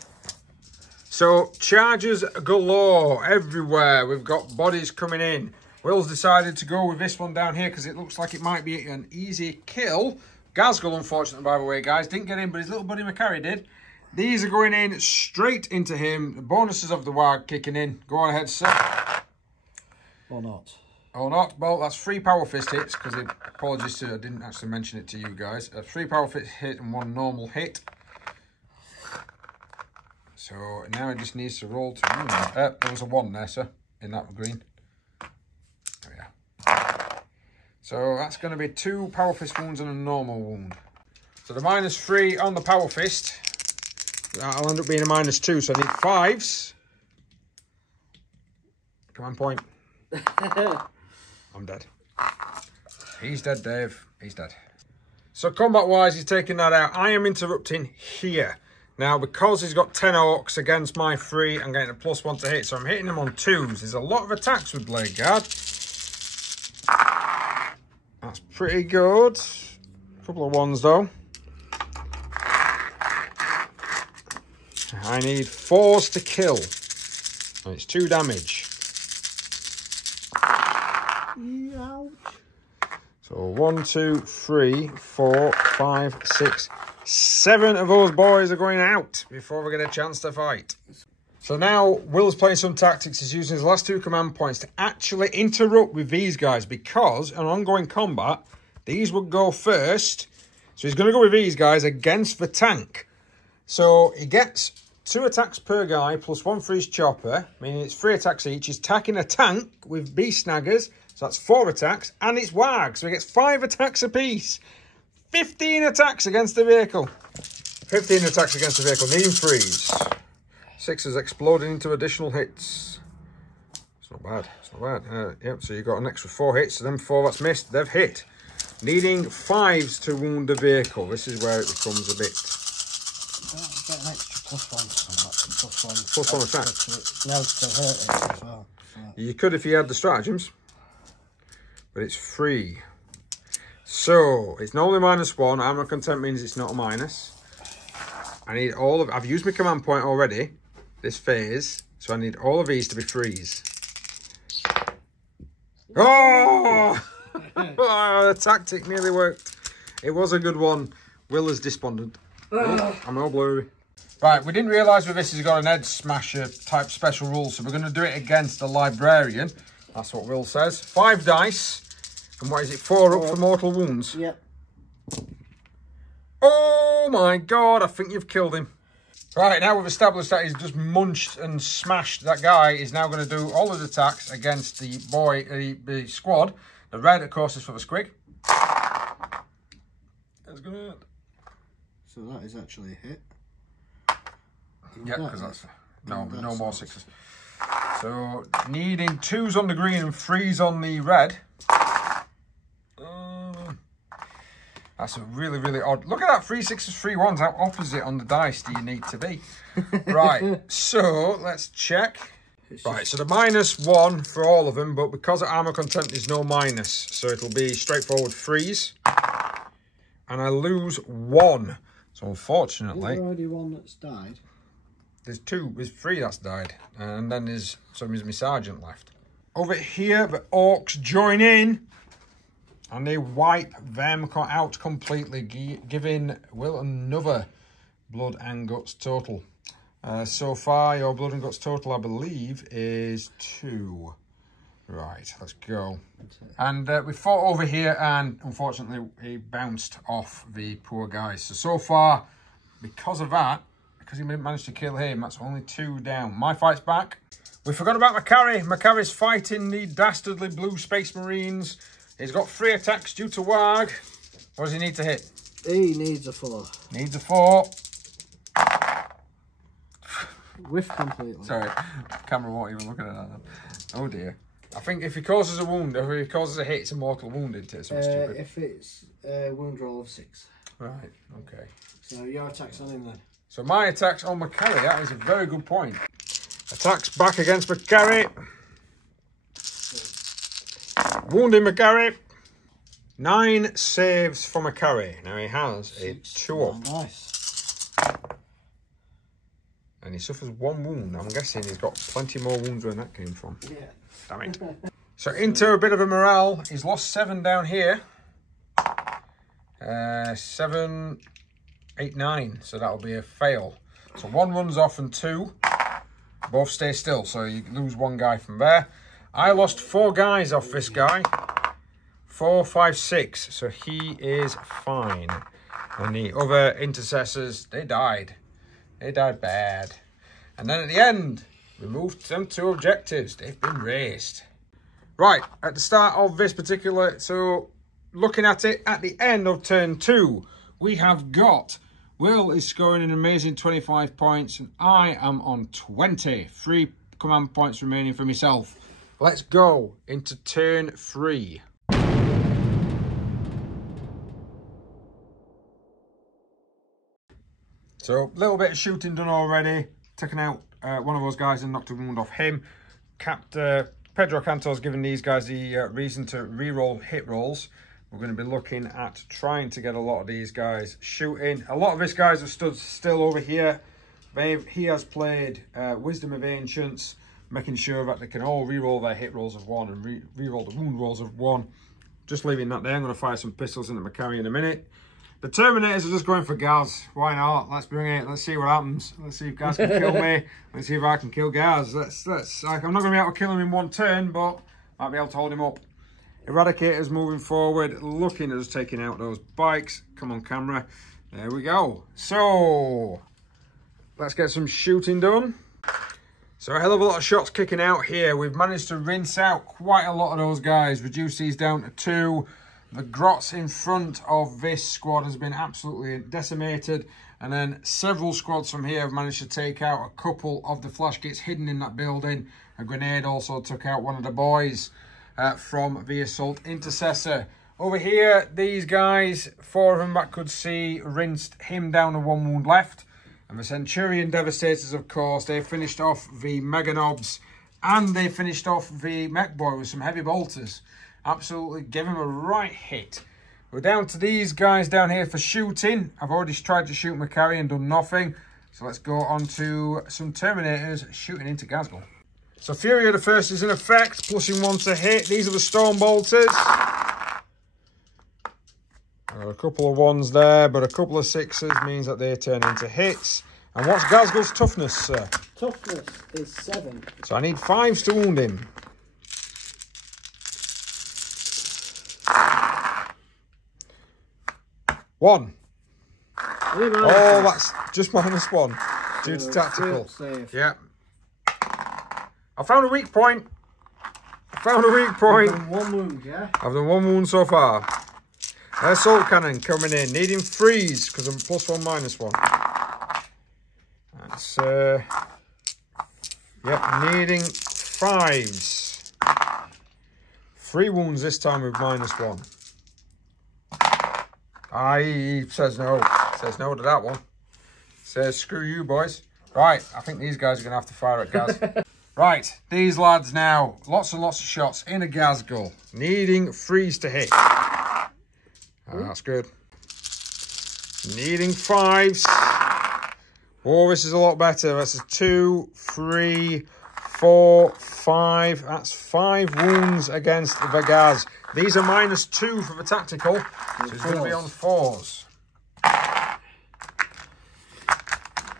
So charges galore everywhere. We've got bodies coming in. Will's decided to go with this one down here because it looks like it might be an easy kill. Ghazghkull, unfortunately, by the way, guys, didn't get in, but his little buddy McCarry did. These are going in straight into him. The bonuses of the WAG kicking in. Go on ahead, sir. Or not. Or not. Well, that's 3 power fist hits, because apologies to I didn't actually mention it to you guys. 3 power fist hit and 1 normal hit. So now it just needs to roll to... there was a 1 there, sir, in that green. There we are. So that's going to be 2 power fist wounds and a normal wound. So the -3 on the power fist. That'll end up being a -2, so I need 5s. Come on, point. I'm dead. He's dead, Dave. He's dead. So combat-wise, he's taking that out. I am interrupting here. Now, because he's got 10 orcs against my 3, I'm getting a +1 to hit, so I'm hitting him on 2s. There's a lot of attacks with Blade Guard. That's pretty good. A couple of 1s, though. I need 4s to kill. And it's 2 damage. Ouch. So 1, 2, 3, 4, 5, 6, 7 of those boys are going out before we get a chance to fight. So now Will's playing some tactics. He's using his last 2 command points to actually interrupt with these guys, because in ongoing combat, these would go first. So he's going to go with these guys against the tank. So he gets 2 attacks per guy plus 1 for his chopper, meaning it's 3 attacks each. He's attacking a tank with beast snaggers, so that's 4 attacks, and it's WAG, so he gets 5 attacks apiece. 15 attacks against the vehicle. 15 attacks against the vehicle, needing 3s. 6 is exploding into additional hits. It's not bad, it's not bad. Yep, so you've got an extra 4 hits, so them 4 that's missed, they've hit. Needing 5s to wound the vehicle. This is where it becomes a bit... Get an extra +1. +1 attack. No, to hurt it as well. So. You could if you had the stratagems, but it's 3. So it's normally -1. Armor contempt means it's not a minus. I need all of... I've used my command point already this phase, so I need all of these to be 3s. Oh! Oh, the tactic nearly worked. It was a good one. Will is despondent. Oh, I'm all blurry. Right, we didn't realise with this he's got an edge smasher type special rule, so we're going to do it against the librarian. That's what Will says. 5 dice. And what is it? 4 up for mortal wounds? Yep. Oh my god, I think you've killed him. Right, now we've established that he's just munched and smashed that guy. He's now going to do all his attacks against the boy, the squad. The red, of course, is for the squig. That's good. So that is actually a hit. Yeah, because that's... No more 6s. So, needing 2s on the green and 3s on the red. That's a really, really odd... Look at that, 3 6s, 3 1s. How opposite on the dice do you need to be? Right, so let's check. Right, so the -1 for all of them, but because of armor content, there's no minus. So it'll be straightforward 3s. And I lose 1. So unfortunately... Is there already one that's died? There's 3 that's died. And then there's my sergeant left. Over here, the orcs join in. And they wipe them out completely, giving Will another blood and guts total. So far, your blood and guts total, I believe, is 2. Right, let's go. And we fought over here, and unfortunately, he bounced off the poor guy. So far, because of that, because he managed to kill him, that's only 2 down. My fight's back. We forgot about Macari. Macari's fighting the dastardly blue space marines. He's got 3 attacks due to Warg. What does he need to hit? He needs a 4. Needs a 4. Whiff completely. Sorry, camera won't even look at that. Oh dear. I think if he causes a wound, if he causes a hit, it's a mortal wound, isn't it? Something stupid. If it's a wound roll of 6. Right, okay. So your attack's on him then. So my attack's on Macari. That is a very good point. Attacks back against Macari. Wounding Macari. 9 saves for Macari. Now he has a 2-up. Nice. And he suffers 1 wound. I'm guessing he's got plenty more wounds where that came from. Yeah. Damn it. So into a bit of a morale. He's lost 7 down here. 7, 8, 9. So that'll be a fail. So 1 runs off and 2. Both stay still. So you lose 1 guy from there. I lost 4 guys off this guy. 4, 5, 6. So he is fine. And the other intercessors, they died. They died bad. And then at the end, we moved them 2 objectives. They've been raised. Right, at the start of this particular... So, looking at it, at the end of turn 2, we have got... Will is scoring an amazing 25 points, and I am on 20. 3 command points remaining for myself. Let's go into turn 3. So, a little bit of shooting done already. Taken out one of those guys and knocked a wound off him. Pedro Cantor's given these guys the reason to re-roll hit rolls. We're going to be looking at trying to get a lot of these guys shooting. A lot of these guys have stood still over here. He has played Wisdom of Ancients, making sure that they can all re-roll their hit rolls of 1 and re-roll the wound rolls of 1. Just leaving that there. I'm going to fire some pistols into Macari in a minute. The Terminators are just going for Gaz. Why not? Let's bring it. Let's see what happens. Let's see if Gaz can kill me. Let's see if I can kill Gaz. I'm not going to be able to kill him in 1 turn, but might be able to hold him up. Eradicator's moving forward, looking at us taking out those bikes. Come on, camera. There we go. So, let's get some shooting done. So, a hell of a lot of shots kicking out here. We've managed to rinse out quite a lot of those guys. Reduce these down to 2. The grots in front of this squad has been absolutely decimated. And then several squads from here have managed to take out a couple of the flash kits hidden in that building. A grenade also took out one of the boys from the assault intercessor. Over here, these guys, 4 of them that could see, rinsed him down to 1 wound left. And the Centurion Devastators, of course, they finished off the Meganobs. And they finished off the Mech Boy with some heavy bolters. Absolutely gave him a right hit. We're down to these guys down here for shooting. I've already tried to shoot Macari and done nothing. So let's go on to some Terminators shooting into Ghazghkull. So Fury of the First is in effect, +1 to hit. These are the Storm Bolters. A couple of 1s there, but a couple of 6s means that they turn into hits. And what's Ghazghkull's toughness, sir? Toughness is 7. So I need 5s to wound him. 1. Oh, that's just -1 due to tactical. Yeah. I found a weak point. I've done 1 wound, yeah? I've done 1 wound so far. Assault cannon coming in, needing 3s because I'm +1, -1. And It's, yep, needing 5s. 3 wounds this time with -1. He says no. Says no to that one. Says screw you, boys. Right, I think these guys are going to have to fire at Gaz. Right, these lads now. Lots and lots of shots in a Ghazghkull. Needing 3s to hit. That's good. Needing 5s. Oh, this is a lot better. That's a 2, 3, 4, 5. That's 5 wounds against the Gaz. These are -2 for the tactical. So he's going to be on 4s.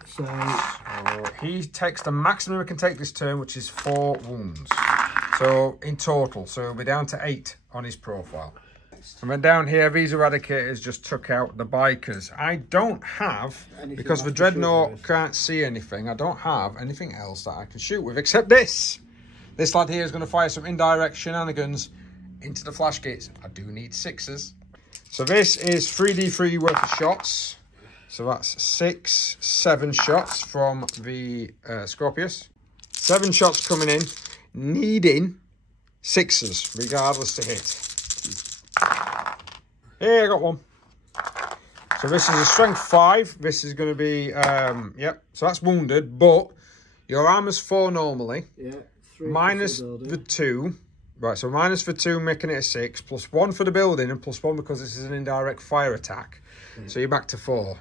So he takes the maximum he can take this turn, which is 4 wounds. So in total, so he'll be down to 8 on his profile. And then down here, these Eradicators just took out the bikers. I don't have, anything because the Dreadnought can't see anything, I don't have anything else that I can shoot with except this. This lad here is going to fire some indirect shenanigans into the flash gates. I do need 6s. So this is 3d3 worth of shots. So that's 6, 7 shots from the Scorpius. 7 shots coming in, needing 6s, regardless to hit. Here, I got one. So this is a strength 5. This is going to be, yep, so that's wounded, but your armor's 4 normally. Yeah, 3 minus the 2. Right, so minus for 2, making it a 6, plus 1 for the building, and plus 1 because this is an indirect fire attack. Yeah. So you're back to 4.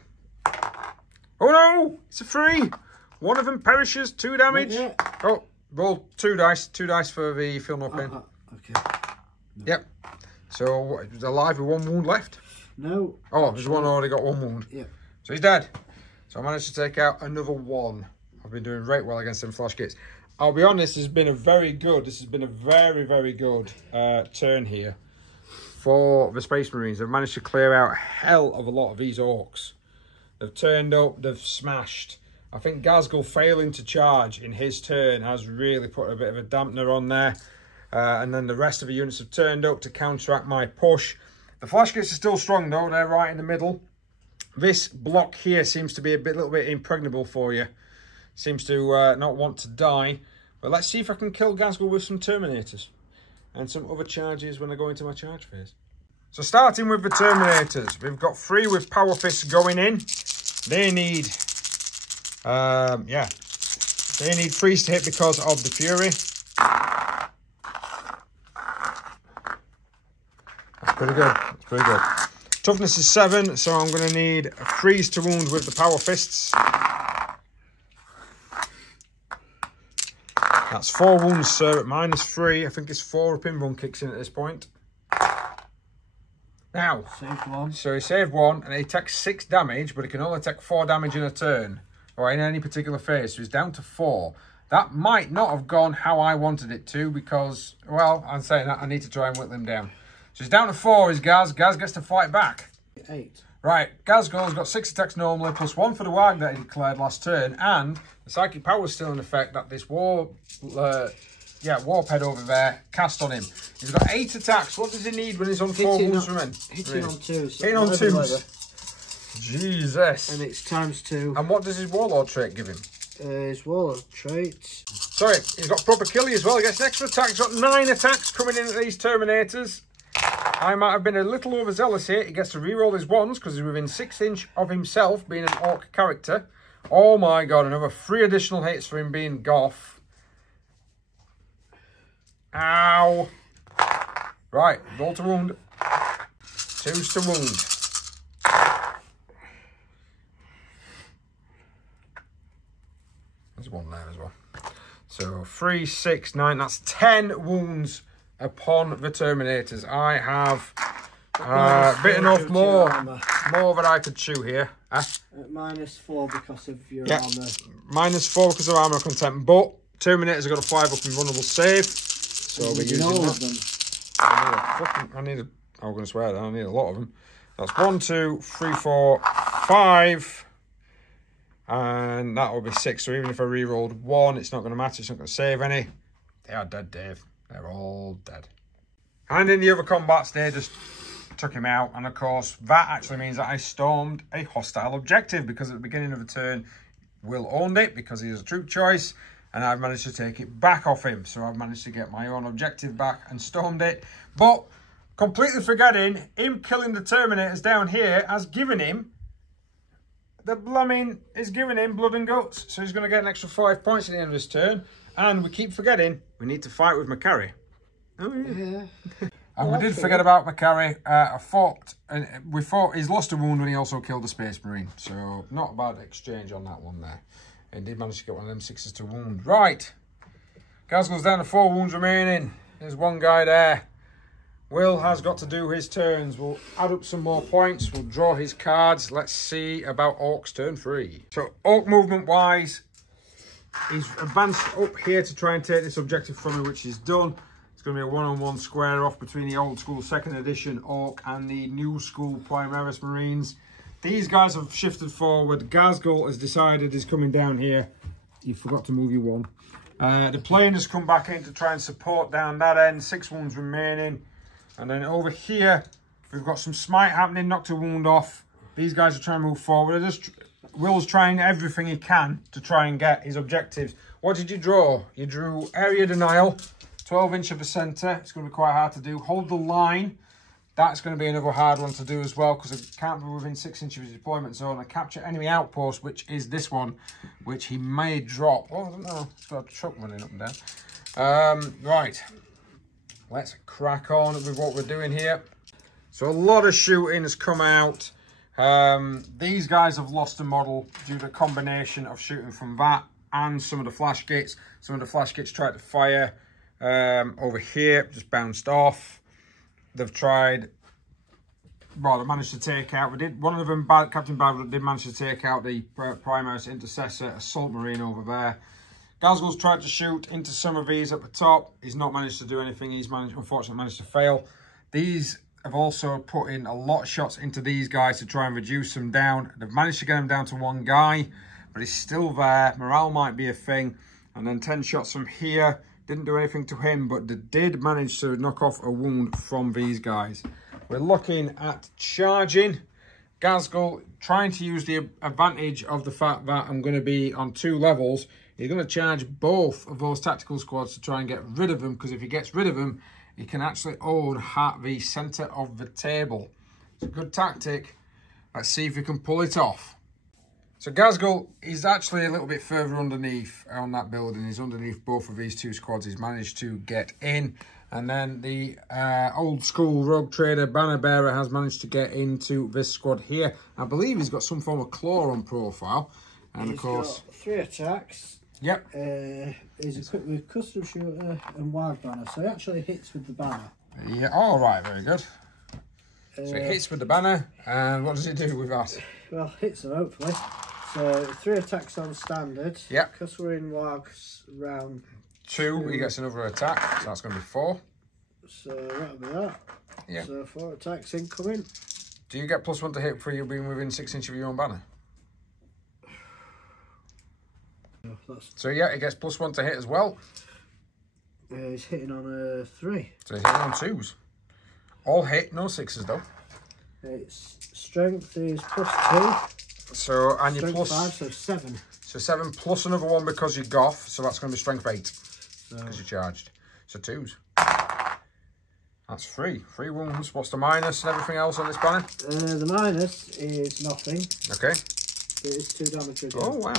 Oh no, it's a 3. One of them perishes, 2 damage. Yeah. Oh, roll 2 dice. 2 dice for the fill no pain. Okay. No. Yep. So what, he's alive with 1 wound left? No. Oh, there's one already got 1 wound. Yeah. So he's dead. So I managed to take out another 1. I've been doing right well against them flash gates. I'll be honest, this has been a very good turn here for the Space Marines. They've managed to clear out a hell of a lot of these Orcs. They've turned up, they've smashed. I think Ghazghkull failing to charge in his turn has really put a bit of a dampener on there. And then the rest of the units have turned up to counteract my push. The flash gates are still strong though, they're right in the middle. This block here seems to be a little bit impregnable for you. Seems to not want to die. But let's see if I can kill Ghazghkull with some Terminators. And some other charges when I go into my charge phase. So starting with the Terminators. We've got 3 with Power Fists going in. They need... yeah. They need 3s to hit because of the Fury. That's pretty good. That's pretty good. Toughness is 7, so I'm going to need 3s to wound with the Power Fists. That's 4 wounds, sir, at -3. I think it's 4 pin run kicks in at this point. Now, saved 1. So he saved 1, and he takes 6 damage, but he can only take 4 damage in a turn, or in any particular phase, so he's down to 4. That might not have gone how I wanted it to, because, well, I'm saying that I need to try and whittle him down. So he's down to 4, is Gaz. Gaz gets to fight back. 8. Right, Ghazghkull's got 6 attacks normally, plus 1 for the Wag that he declared last turn, and the Psychic Power is still in effect that this Warp Head over there cast on him. He's got 8 attacks. What does he need when he's on 4 wounds from him? Hitting on 2s. Hitting on 2s. Jesus. And it's ×2. And what does his Warlord trait give him? His Warlord traits. Sorry, he's got Proper Killy as well. He gets an extra attack. He's got 9 attacks coming in at these Terminators. I might have been a little overzealous here. He gets to reroll his 1s because he's within 6 inch of himself being an Orc character. Oh my god, another 3 additional hits for him being Goff. Ow. Right, roll to wound. 2s to wound. There's 1 there as well. So 3, 6, 9, that's 10 wounds upon the Terminators. I have bitten off more than I could chew here. At -4 because of your armour. -4 because of armour content, but Terminators have got a 5 up invulnerable save. So we're using all of them. I need a, I'm going to swear that I need a lot of them. That's 1, 2, 3, 4, 5. And that will be 6. So even if I re-rolled 1, it's not going to matter. It's not going to save any. They are dead, Dave. They're all dead. And in the other combats, they just took him out. And of course, that actually means that I stormed a hostile objective because at the beginning of the turn, Will owned it because he was a troop choice, and I've managed to take it back off him. So I've managed to get my own objective back and stormed it. But completely forgetting, him killing the Terminators down here has given him blood and guts. So he's going to get an extra 5 points at the end of his turn. And we keep forgetting, we need to fight with Macari. Oh, yeah. And we did forget about Macari. We thought he's lost a wound when he also killed a Space Marine. So not a bad exchange on that one there. And did manage to get one of them 6s to wound. Right. Ghazghkull's down to 4 wounds remaining. There's one guy there. Will has got to do his turns. We'll add up some more points. We'll draw his cards. Let's see about Orcs turn 3. So Orc movement wise, he's advanced up here to try and take this objective from me, which he's done. It's going to be a one-on-one square off between the old school 2nd edition Orc and the new school Primaris Marines. These guys have shifted forward. Ghazghkull has decided he's coming down here. You forgot to move your 1. The plane has come back in to try and support down that end. 6 wounds remaining. And then over here, we've got some smite happening, knocked a wound off. These guys are trying to move forward. Will's trying everything he can to try and get his objectives. What did you draw? You drew area denial, 12-inch of a centre. It's going to be quite hard to do. Hold the line. That's going to be another hard one to do as well, because it can't be within 6 inches of his deployment zone. And capture enemy outpost, which is this one, which he may drop. Oh, I don't know. It's got a truck running up and down. Right. Let's crack on with what we're doing here. So a lot of shooting has come out. These guys have lost a model due to a combination of shooting from that and some of the flash kits. Some of the flash kits tried to fire over here, just bounced off. They've tried, well, they managed to take out, one of them, Captain Bad, did manage to take out the Primaris Intercessor Assault Marine over there. Ghazghkull's tried to shoot into some of these at the top. He's not managed to do anything. He's unfortunately managed to fail. These have also put in a lot of shots into these guys to try and reduce them down. They've managed to get him down to 1 guy, but he's still there. Morale might be a thing. And then 10 shots from here. Didn't do anything to him, but they did manage to knock off a wound from these guys. We're looking at charging. Ghazghkull trying to use the advantage of the fact that I'm going to be on 2 levels. He's going to charge both of those tactical squads to try and get rid of them, because if he gets rid of them, he can actually own the centre of the table. It's a good tactic. Let's see if he can pull it off. So Ghazghkull is actually a little bit further underneath on that building. He's underneath both of these 2 squads. He's managed to get in. And then the old school rogue trader banner bearer has managed to get into this squad here. I believe he's got some form of claw on profile. And of course, got 3 attacks. Yep. He's equipped with custom shooter and wild banner, so he actually hits with the banner. Yeah. All right. Very good. So he hits with the banner, and what does he do with that? Well, hits them hopefully. So 3 attacks on standard. Yep. Because we're in wargs round 2, he gets another attack, so that's going to be 4. So that'll be that. Yeah. So 4 attacks incoming. Do you get +1 to hit for you being within 6 inches of your own banner? So yeah, he gets +1 to hit as well. He's hitting on a 3. So he's hitting on 2s. All hit, no 6s though. Its strength is +2. So and strength your 5, so 7. So 7 plus another 1 because you're Goff. So that's going to be strength 8 because you're charged. So 2s. That's 3 wounds. What's the minus and everything else on this banner? The minus is nothing. Okay. It is 2 damage again. Oh wow.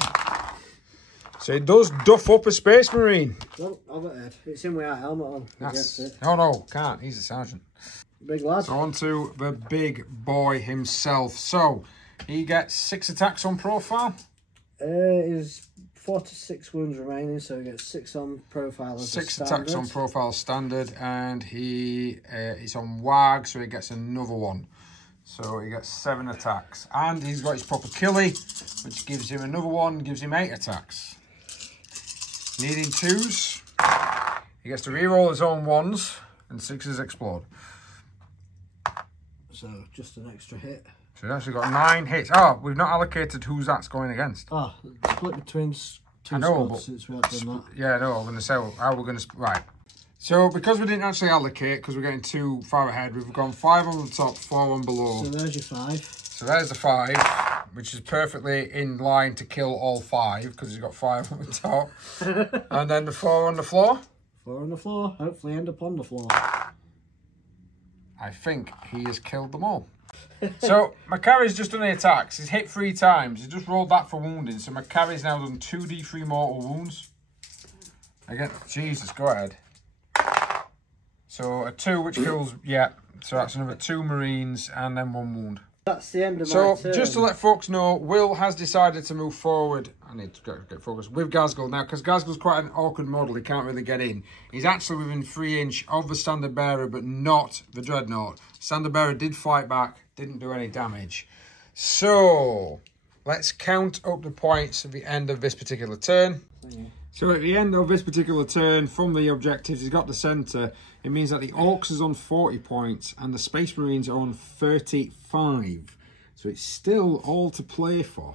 So it does duff up a Space Marine. Well, I've got it. It's in without helmet on. That's... Oh no, can't. He's a sergeant. Big lad. So on to the big boy himself. So he gets 6 attacks on profile. Is 4 to 6 wounds remaining, so he gets 6 on profile as 6 attacks on profile standard, and he is on WAG, so he gets another 1. So he gets 7 attacks, and he's got his proper killie, which gives him another 1, gives him 8 attacks. Needing 2s, he gets to reroll his own 1s, and 6s explode. So just an extra hit. So he's actually got 9 hits. Oh, we've not allocated who's that's going against. Oh, split between 2 I know, squads since we've done that. Yeah, no, I'm going to say how we're going to... Right. So because we didn't actually allocate, because we're getting too far ahead, we've gone 5 on the top, 4 on below. So there's your 5. So there's the 5, which is perfectly in line to kill all 5 because he's got 5 on the top. And then the 4 on the floor. 4 on the floor. Hopefully end up on the floor. I think he has killed them all. So Macari's just done the attacks. He's hit 3 times. He just rolled that for wounding. So Macari's now done 2d3 mortal wounds. Again, Jesus, go ahead. So a 2 which kills, yeah. So that's another 2 Marines and then 1 wound. That's the end of my So turn. just to let folks know, Will has decided to move forward. I need to get focused with Ghazghkull now because Ghazghkull's quite an awkward model. He can't really get in. He's actually within 3 inch of the standard bearer, but not the Dreadnought. Standard bearer did fight back, didn't do any damage. So let's count up the points at the end of this particular turn. So at the end of this particular turn, from the objectives, he's got the centre. It means that the Orcs is on 40 points and the Space Marines are on 35. So it's still all to play for.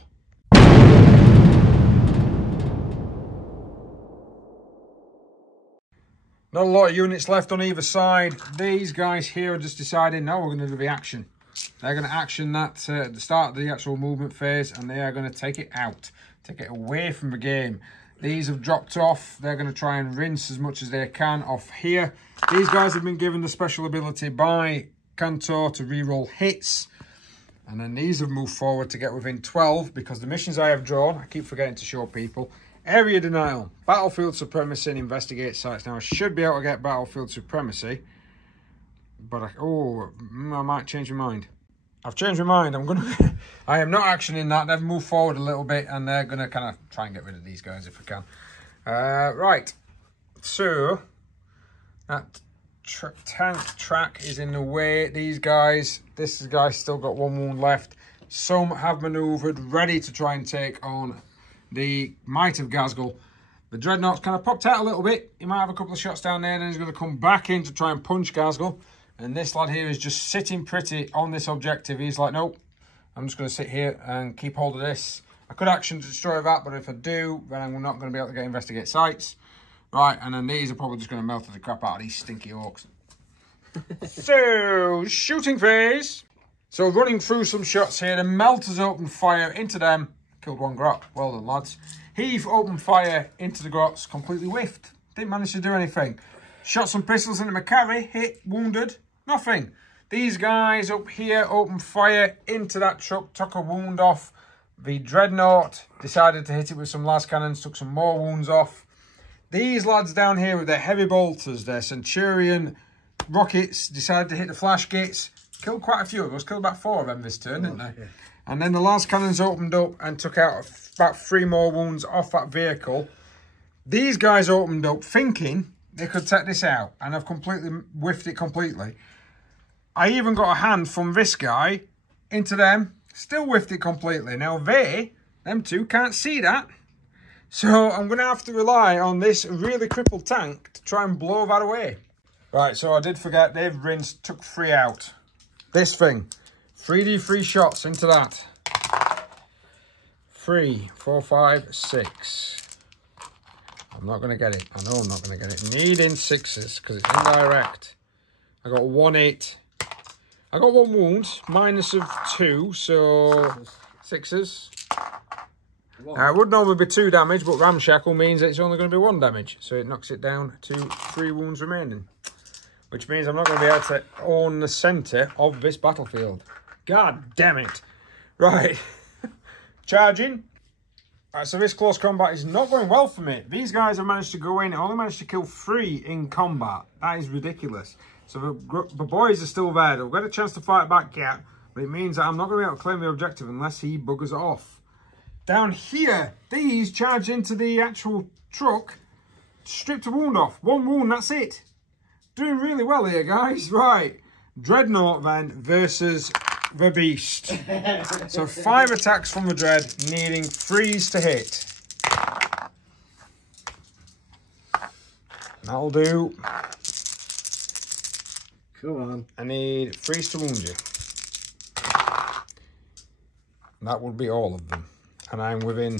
Not a lot of units left on either side. These guys here are just deciding, no, we're going to do the action. They're going to action that at the start of the actual movement phase, and they are going to take it out, take it away from the game. These have dropped off. They're going to try and rinse as much as they can off here. These guys have been given the special ability by Cantor to reroll hits. And then these have moved forward to get within 12 because the missions I have drawn, I keep forgetting to show people. Area denial, battlefield supremacy and investigate sites. Now I should be able to get battlefield supremacy, but I might change my mind. I've changed my mind. I am not actioning that. They've moved forward a little bit and they're going to kind of try and get rid of these guys if we can. Right. So that tank track is in the way. These guys, this guy's still got 1 wound left. Some have manoeuvred, ready to try and take on the might of Ghazghkull. The Dreadnought's kind of popped out a little bit. He might have a couple of shots down there and then he's going to come back in to try and punch Ghazghkull. And this lad here is just sitting pretty on this objective. He's like, nope, I'm just going to sit here and keep hold of this. I could action to destroy that, but if I do, then I'm not going to be able to get investigate sites. Right, and then these are probably just going to melt the crap out of these stinky orcs. So, shooting phase. So, running through some shots here. The melters open fire into them. Killed 1 grot. Well done, lads. Heave opened fire into the grots. Completely whiffed. Didn't manage to do anything. Shot some pistols into Macari. Hit. Wounded. Nothing. These guys up here opened fire into that truck. Took a wound off. The Dreadnought decided to hit it with some las cannons. Took some more wounds off. These lads down here with their heavy bolters, their Centurion rockets, decided to hit the flash gates. Killed quite a few of us. Killed about 4 of them this turn, didn't they? Yeah. And then the las cannons opened up and took out about 3 more wounds off that vehicle. These guys opened up thinking they could take this out, and I've completely whiffed it completely. I even got a hand from this guy into them, still whiffed it completely. Now them 2 can't see that. So I'm going to have to rely on this really crippled tank to try and blow that away. Right, so I did forget, they've rinsed, took 3 out. This thing, 3d3 shots into that. 3, 4, 5, 6. I'm not going to get it. I know I'm not going to get it. Needing 6s because it's indirect. I got 1 8. I got 1 wound, minus of 2, so 6s. It would normally be 2 damage, but Ramshackle means that it's only going to be 1 damage. So it knocks it down to 3 wounds remaining. Which means I'm not going to be able to own the centre of this battlefield. God damn it. Right. Charging. Right, so this close combat is not going well for me. These guys have managed to go in. I only managed to kill 3 in combat. That is ridiculous. So the boys are still there. They'll get a chance to fight back yet. But it means that I'm not going to be able to claim the objective unless he buggers off. Down here, these charge into the actual truck. Stripped a wound off. 1 wound, that's it. Doing really well here, guys. Right. Dreadnought then versus the Beast. So 5 attacks from the Dread, needing 3s to hit. That'll do. Come on. I need 3s to wound you. That would be all of them. And I'm within...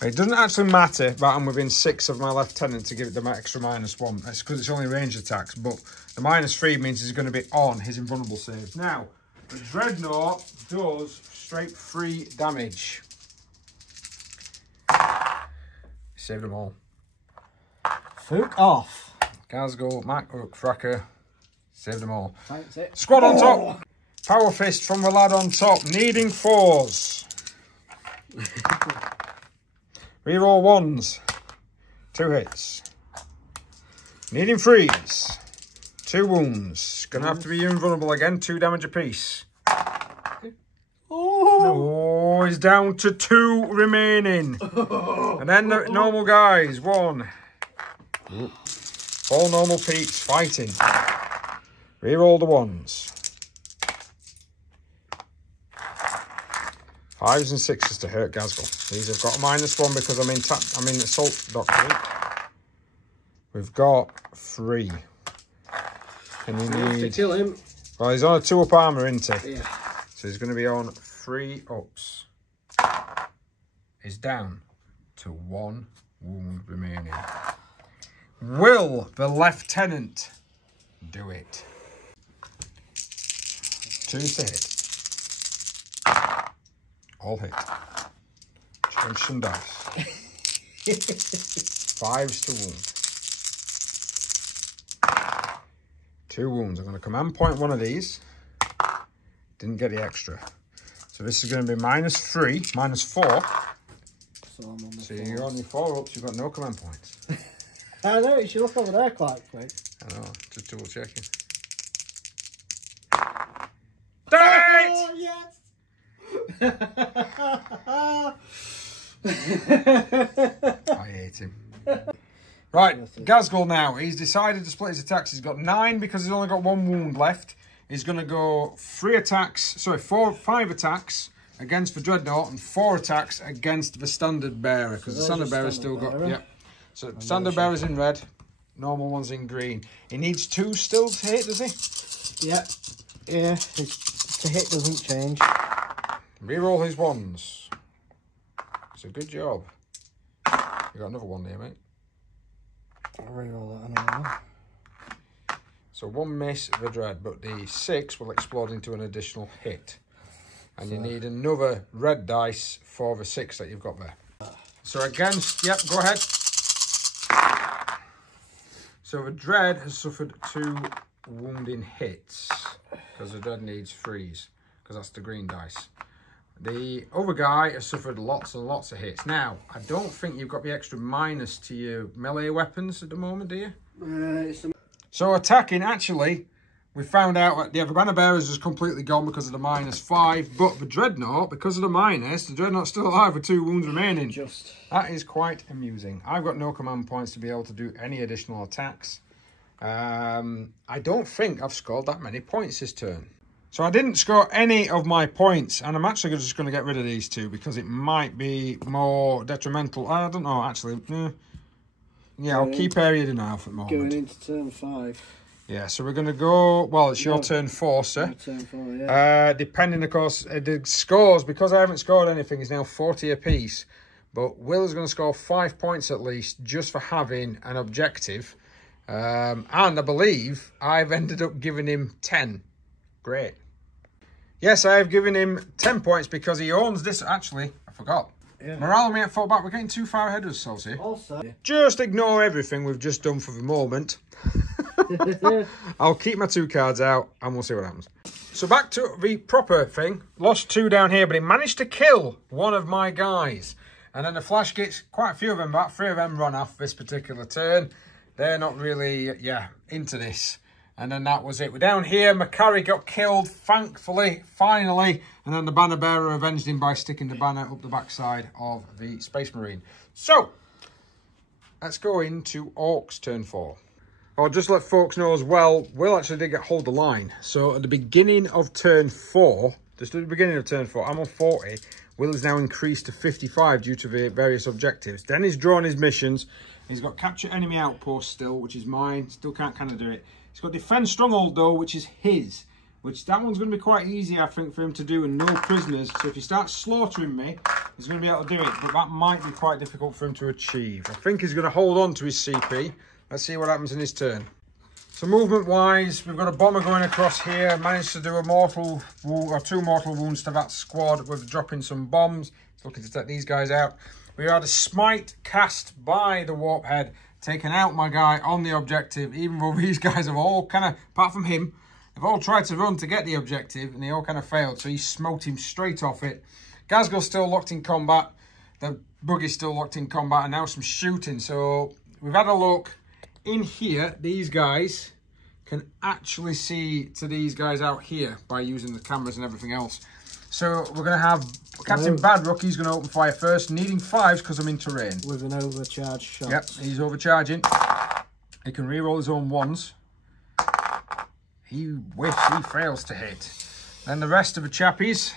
It doesn't actually matter that I'm within 6 of my lieutenant to give it the extra -1. That's because it's only range attacks. But the -3 means he's going to be on his invulnerable saves. Now, The Dreadnought does straight 3 damage. Saved them all. Fuck off. Ghazghkull Thraka. Saved them all. Thanks it. Squad on top. Power fist from the lad on top. Needing 4s. Reroll 1s. 2 hits. Needing 3s. 2 wounds. Gonna have to be invulnerable again. 2 damage apiece. Oh, he's down to 2 remaining. And then the normal guys. 1. All normal peeps fighting. Reroll the 1s. 5s and 6s to hurt Ghazghkull. These have got a -1 because I'm in assault doctrine. We've got 3. And you need to kill him. Well, he's on a 2-up armor, isn't he? Yeah. So he's going to be on 3 ups. He's down to 1 wound remaining. Will the lieutenant do it? 2s to hit. All hit. Change some dice. 5s to wound. 2 wounds. I'm going to command point one of these. Didn't get the extra. So this is going to be -3, -4. So you're on your 4 ups, you've got no command points. I know, you should look over there quite quick. I know, just double checking. Damn it! Oh, yes! I hate him. Right, Ghazghkull now. He's decided to split his attacks. He's got 9 because he's only got 1 wound left. He's going to go 5 attacks against the Dreadnought and 4 attacks against the Standard Bearer because the Standard Bearer's still got... Yeah. So Standard Bearer's in red, normal one's in green. He needs 2 still to hit, does he? Yeah. Yeah, to hit doesn't change. Reroll his 1s. It's a good job. You got another 1 there, mate. I'll reroll that anyway. So 1 miss the dread, but the 6 will explode into an additional hit. And you need another red dice for the 6 that you've got there. So against, yep, go ahead. So the dread has suffered 2 wounding hits because the dread needs 3s because that's the green dice. The other guy has suffered lots and lots of hits. Now, I don't think you've got the extra minus to your melee weapons at the moment, do you? So attacking, actually, we found out that the Banner Bearers is completely gone because of the -5, but the Dreadnought, because of the minus, the Dreadnought's still alive with 2 wounds remaining. That is quite amusing. I've got no command points to be able to do any additional attacks. I don't think I've scored that many points this turn. So I didn't score any of my points, and I'm actually just going to get rid of these 2 because it might be more detrimental. I don't know, actually. Yeah, I'll keep area denial for the moment. Going into turn 5. Yeah, so we're going to go... Well, it's your turn 4, sir. Turn 4, yeah. Depending, of course, the scores, because I haven't scored anything, is now 40 apiece. But Will is going to score 5 points at least just for having an objective. And I believe I've ended up giving him 10. Great. Yes, I have given him 10 points because he owns this. Actually, I forgot. Yeah. Morale me at fallback. We're getting too far ahead of ourselves here. Also, just ignore everything we've just done for the moment. I'll keep my 2 cards out and we'll see what happens. So back to the proper thing. Lost 2 down here, but he managed to kill one of my guys. And then the flash gets quite a few of them back. 3 of them run off this particular turn. They're not really, into this. And then that was it. We're down here. Macari got killed, thankfully, finally. And then the Banner Bearer avenged him by sticking the banner up the backside of the Space Marine. So, let's go into Orcs turn 4. I'll just let folks know as well, Will actually did get hold the line. So at the beginning of turn 4, just at the beginning of turn 4, I'm on 40. Will is now increased to 55 due to the various objectives. Then he's drawn his missions. He's got capture enemy outpost still, which is mine. Still can't kind of do it. He's got defend stronghold though, which is his. Which that one's going to be quite easy, I think, for him to do, and no prisoners. So if he starts slaughtering me, he's going to be able to do it. But that might be quite difficult for him to achieve. I think he's going to hold on to his CP. Let's see what happens in his turn. So So movement wise, we've got a bomber going across here. Managed to do a mortal or 2 mortal wounds to that squad with dropping some bombs. Looking to take these guys out. We had a smite cast by the warp head, taking out my guy on the objective, even though these guys have all kind of, apart from him, they've all tried to run to get the objective and they all kind of failed. So he smote him straight off it. Ghazghkull's still locked in combat. The buggy's still locked in combat, and now some shooting. So we've had a look. In here, these guys can actually see to these guys out here by using the cameras and everything else. So we're going to have Captain Badrock. He's going to open fire first, needing 5s because I'm in terrain. With an overcharged shot. Yep, he's overcharging. He can reroll his own 1s. He fails to hit. Then the rest of the chappies.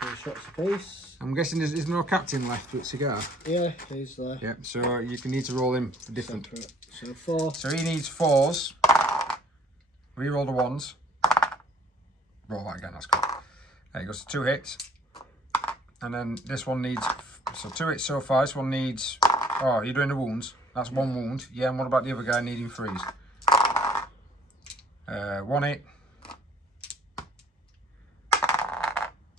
3 shots apiece. I'm guessing there's no captain left with cigar. Yeah, he's there. Yep, so you can need to roll him for different. Separate. So 4. So he needs 4s. Reroll the 1s. Roll that again, that's good. There he goes, 2 hits. And then this one needs, so 2 hits so far. This one needs, oh, you're doing the wounds. That's 1 wound. Yeah, and what about the other guy needing 3s? 1 hit.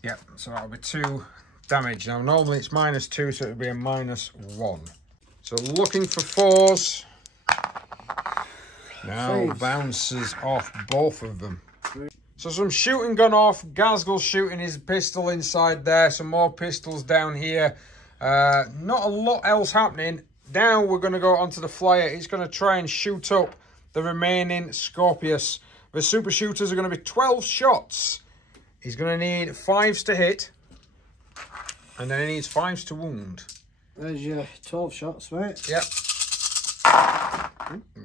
Yep, so that'll be 2 damage. Now, normally it's -2, so it'll be a -1. So looking for 4s. Now bounces off both of them. So some shooting gone off. Ghazghkull shooting his pistol inside there. Some more pistols down here. Not a lot else happening. Now we're going to go onto the flyer. It's going to try and shoot up the remaining Scorpius. The super shooters are going to be 12 shots. He's going to need 5s to hit. And then he needs 5s to wound. There's your 12 shots, mate. Yep.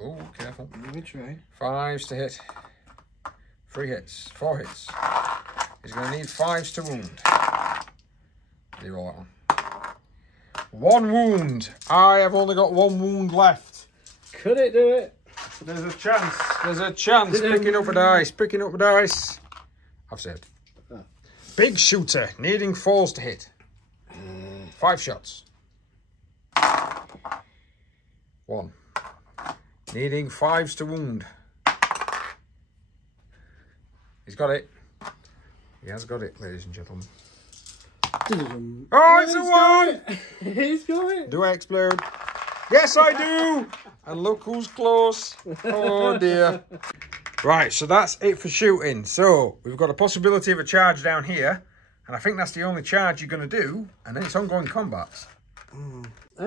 Oh, careful. Let me try. 5s to hit. 3 hits. 4 hits. He's going to need 5s to wound. Reroll that one. 1 wound. I have only got 1 wound left. Could it do it? There's a chance. There's a chance. Picking up a dice. Picking up a dice. I've saved. Oh. Big shooter. Needing 4s to hit. 5 shots. 1. Needing 5s to wound. He's got it. He has got it, ladies and gentlemen. Oh, it's a 1! He's got it. Do I explode? Yes, I do! And look who's close. Oh, dear. Right, so that's it for shooting. So, we've got a possibility of a charge down here. And I think that's the only charge you're going to do. And then it's ongoing combats.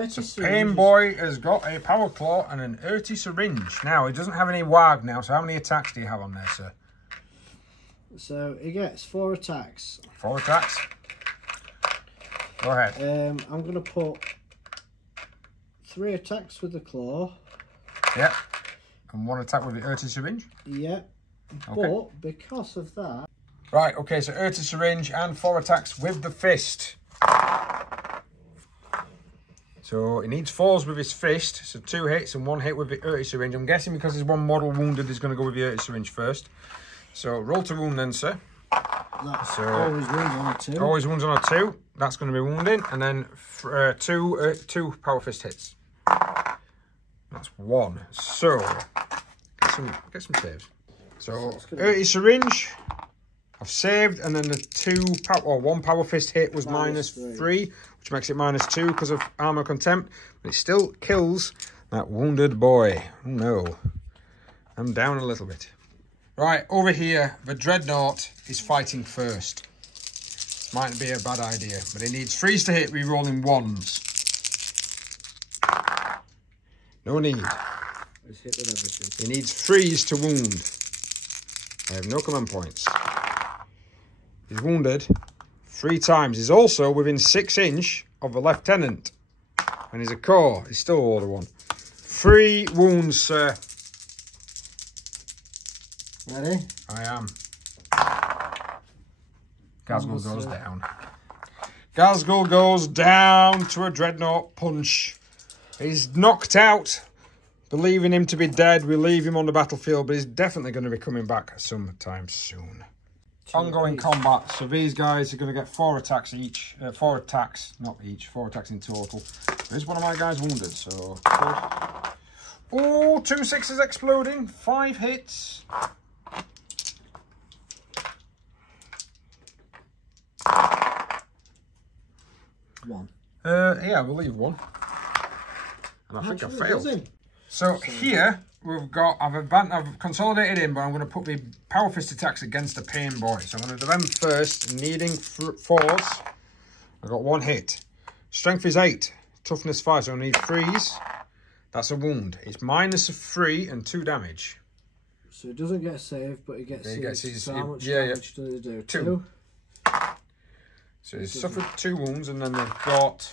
So Pain Boy has got a Power Claw and an Earthy Syringe. Now, he doesn't have any WAG now. So how many attacks do you have on there, sir? So he gets 4 attacks. 4 attacks. Go ahead. I'm going to put 3 attacks with the claw. Yep. And 1 attack with the Earthy Syringe? Yep. Okay. But because of that... Right, okay, so Earthy Syringe and 4 attacks with the fist. So he needs 4s with his fist. So 2 hits and 1 hit with the Earthy Syringe. I'm guessing because there's 1 model wounded, he's going to go with the Earthy Syringe first. So roll to wound then, sir. That's always wounds on a 2. Always wounds on a 2. That's going to be wounding. And then 2 Power Fist hits. That's 1. So get some saves. So Earthy Syringe, I've saved, and then the 1 Power Fist hit was -3, which makes it -2 because of Armor Contempt, but it still kills that wounded boy. Oh no, I'm down a little bit. Right, over here, the Dreadnought is fighting first. Might be a bad idea, but it needs 3s to hit, re-rolling 1s. No need. It's hit with everything. He needs 3s to wound. I have no command points. He's wounded 3 times. He's also within 6 inch of the lieutenant. And he's a corps. He's still order 1. 3 wounds, sir. Ready? I am. Ghazghkull goes down. Ghazghkull goes down to a Dreadnought punch. He's knocked out. Believing him to be dead, we leave him on the battlefield, but he's definitely going to be coming back sometime soon. Ongoing combat. So these guys are going to get 4 attacks each. 4 attacks, not each. 4 attacks in total. There's one of my guys wounded, so Oh, 2 6s exploding. 5 hits. One. Yeah, I believe 1. And I think I failed. So here we've got, I've consolidated in, but I'm going to put the Power Fist attacks against the Pain Boy. So I'm going to do them first, needing 4s. I got 1 hit. Strength is 8, toughness 5, so I need 3s. That's a wound. It's -3 and 2 damage. So it doesn't get saved, but it gets his, so how much damage does it do? 2. So he's suffered 2 wounds, and then they've got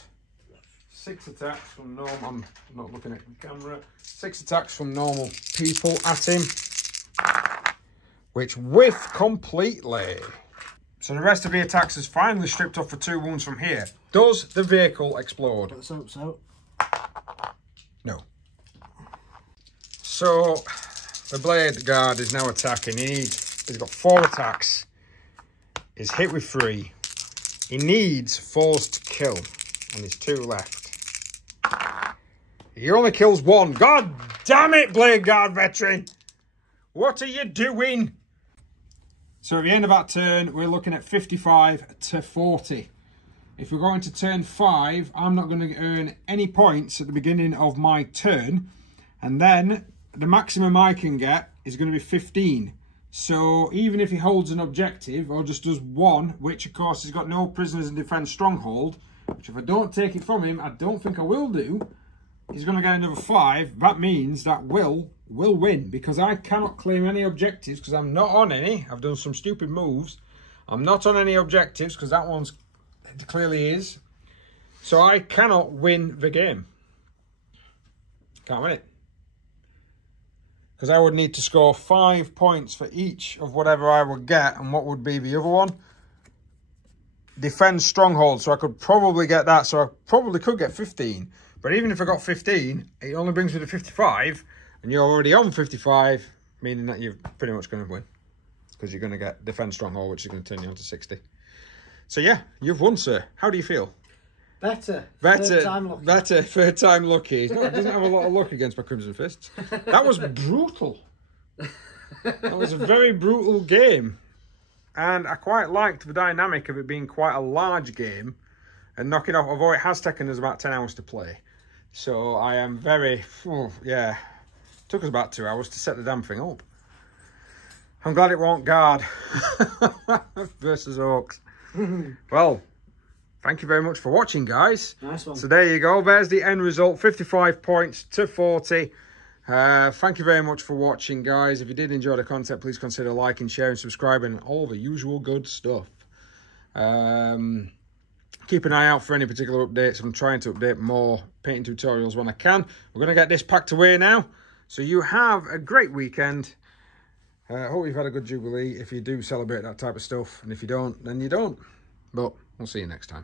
6 attacks from normal. I'm not looking at the camera. 6 attacks from normal people at him, which whiff completely. So the rest of the attacks is finally stripped off for 2 wounds from here. Does the vehicle explode? Let's hope so. No. So the Blade Guard is now attacking. He's got 4 attacks. He's hit with 3. He needs 4s to kill, and there's 2 left. He only kills 1. God damn it, Blade Guard veteran! What are you doing? So at the end of that turn, we're looking at 55 to 40. If we're going to turn 5, I'm not going to earn any points at the beginning of my turn. And then the maximum I can get is going to be 15. So even if he holds an objective or just does 1, which of course he's got no prisoners in defense stronghold, which if I don't take it from him, I don't think I will do, he's going to get another 5. That means that will win, because I cannot claim any objectives because I'm not on any. I've done some stupid moves. I'm not on any objectives because that one's clearly is. So I cannot win the game. Can't win it. Because I would need to score 5 points for each of whatever I would get. And what would be the other one? Defend stronghold. So I could probably get that. So I probably could get 15. But even if I got 15, it only brings me to 55. And you're already on 55. Meaning that you're pretty much going to win. Because you're going to get defend stronghold, which is going to turn you on to 60. So yeah, you've won, sir. How do you feel? Better. Third time lucky. Better. Third time lucky. It doesn't have a lot of luck against my Crimson Fists. That was brutal. That was a very brutal game. And I quite liked the dynamic of it being quite a large game and knocking off, although it has taken us about 10 hours to play. So I am very, yeah. It took us about 2 hours to set the damn thing up. I'm glad it won't guard versus Orcs. Well, thank you very much for watching, guys. Nice one. So there you go. There's the end result, 55 points to 40. Thank you very much for watching, guys. If you did enjoy the content, please consider liking, sharing, subscribing, all the usual good stuff. Keep an eye out for any particular updates. I'm trying to update more painting tutorials when I can. We're going to get this packed away now. So you have a great weekend. Hope you've had a good Jubilee if you do celebrate that type of stuff. And if you don't, then you don't. But we'll see you next time.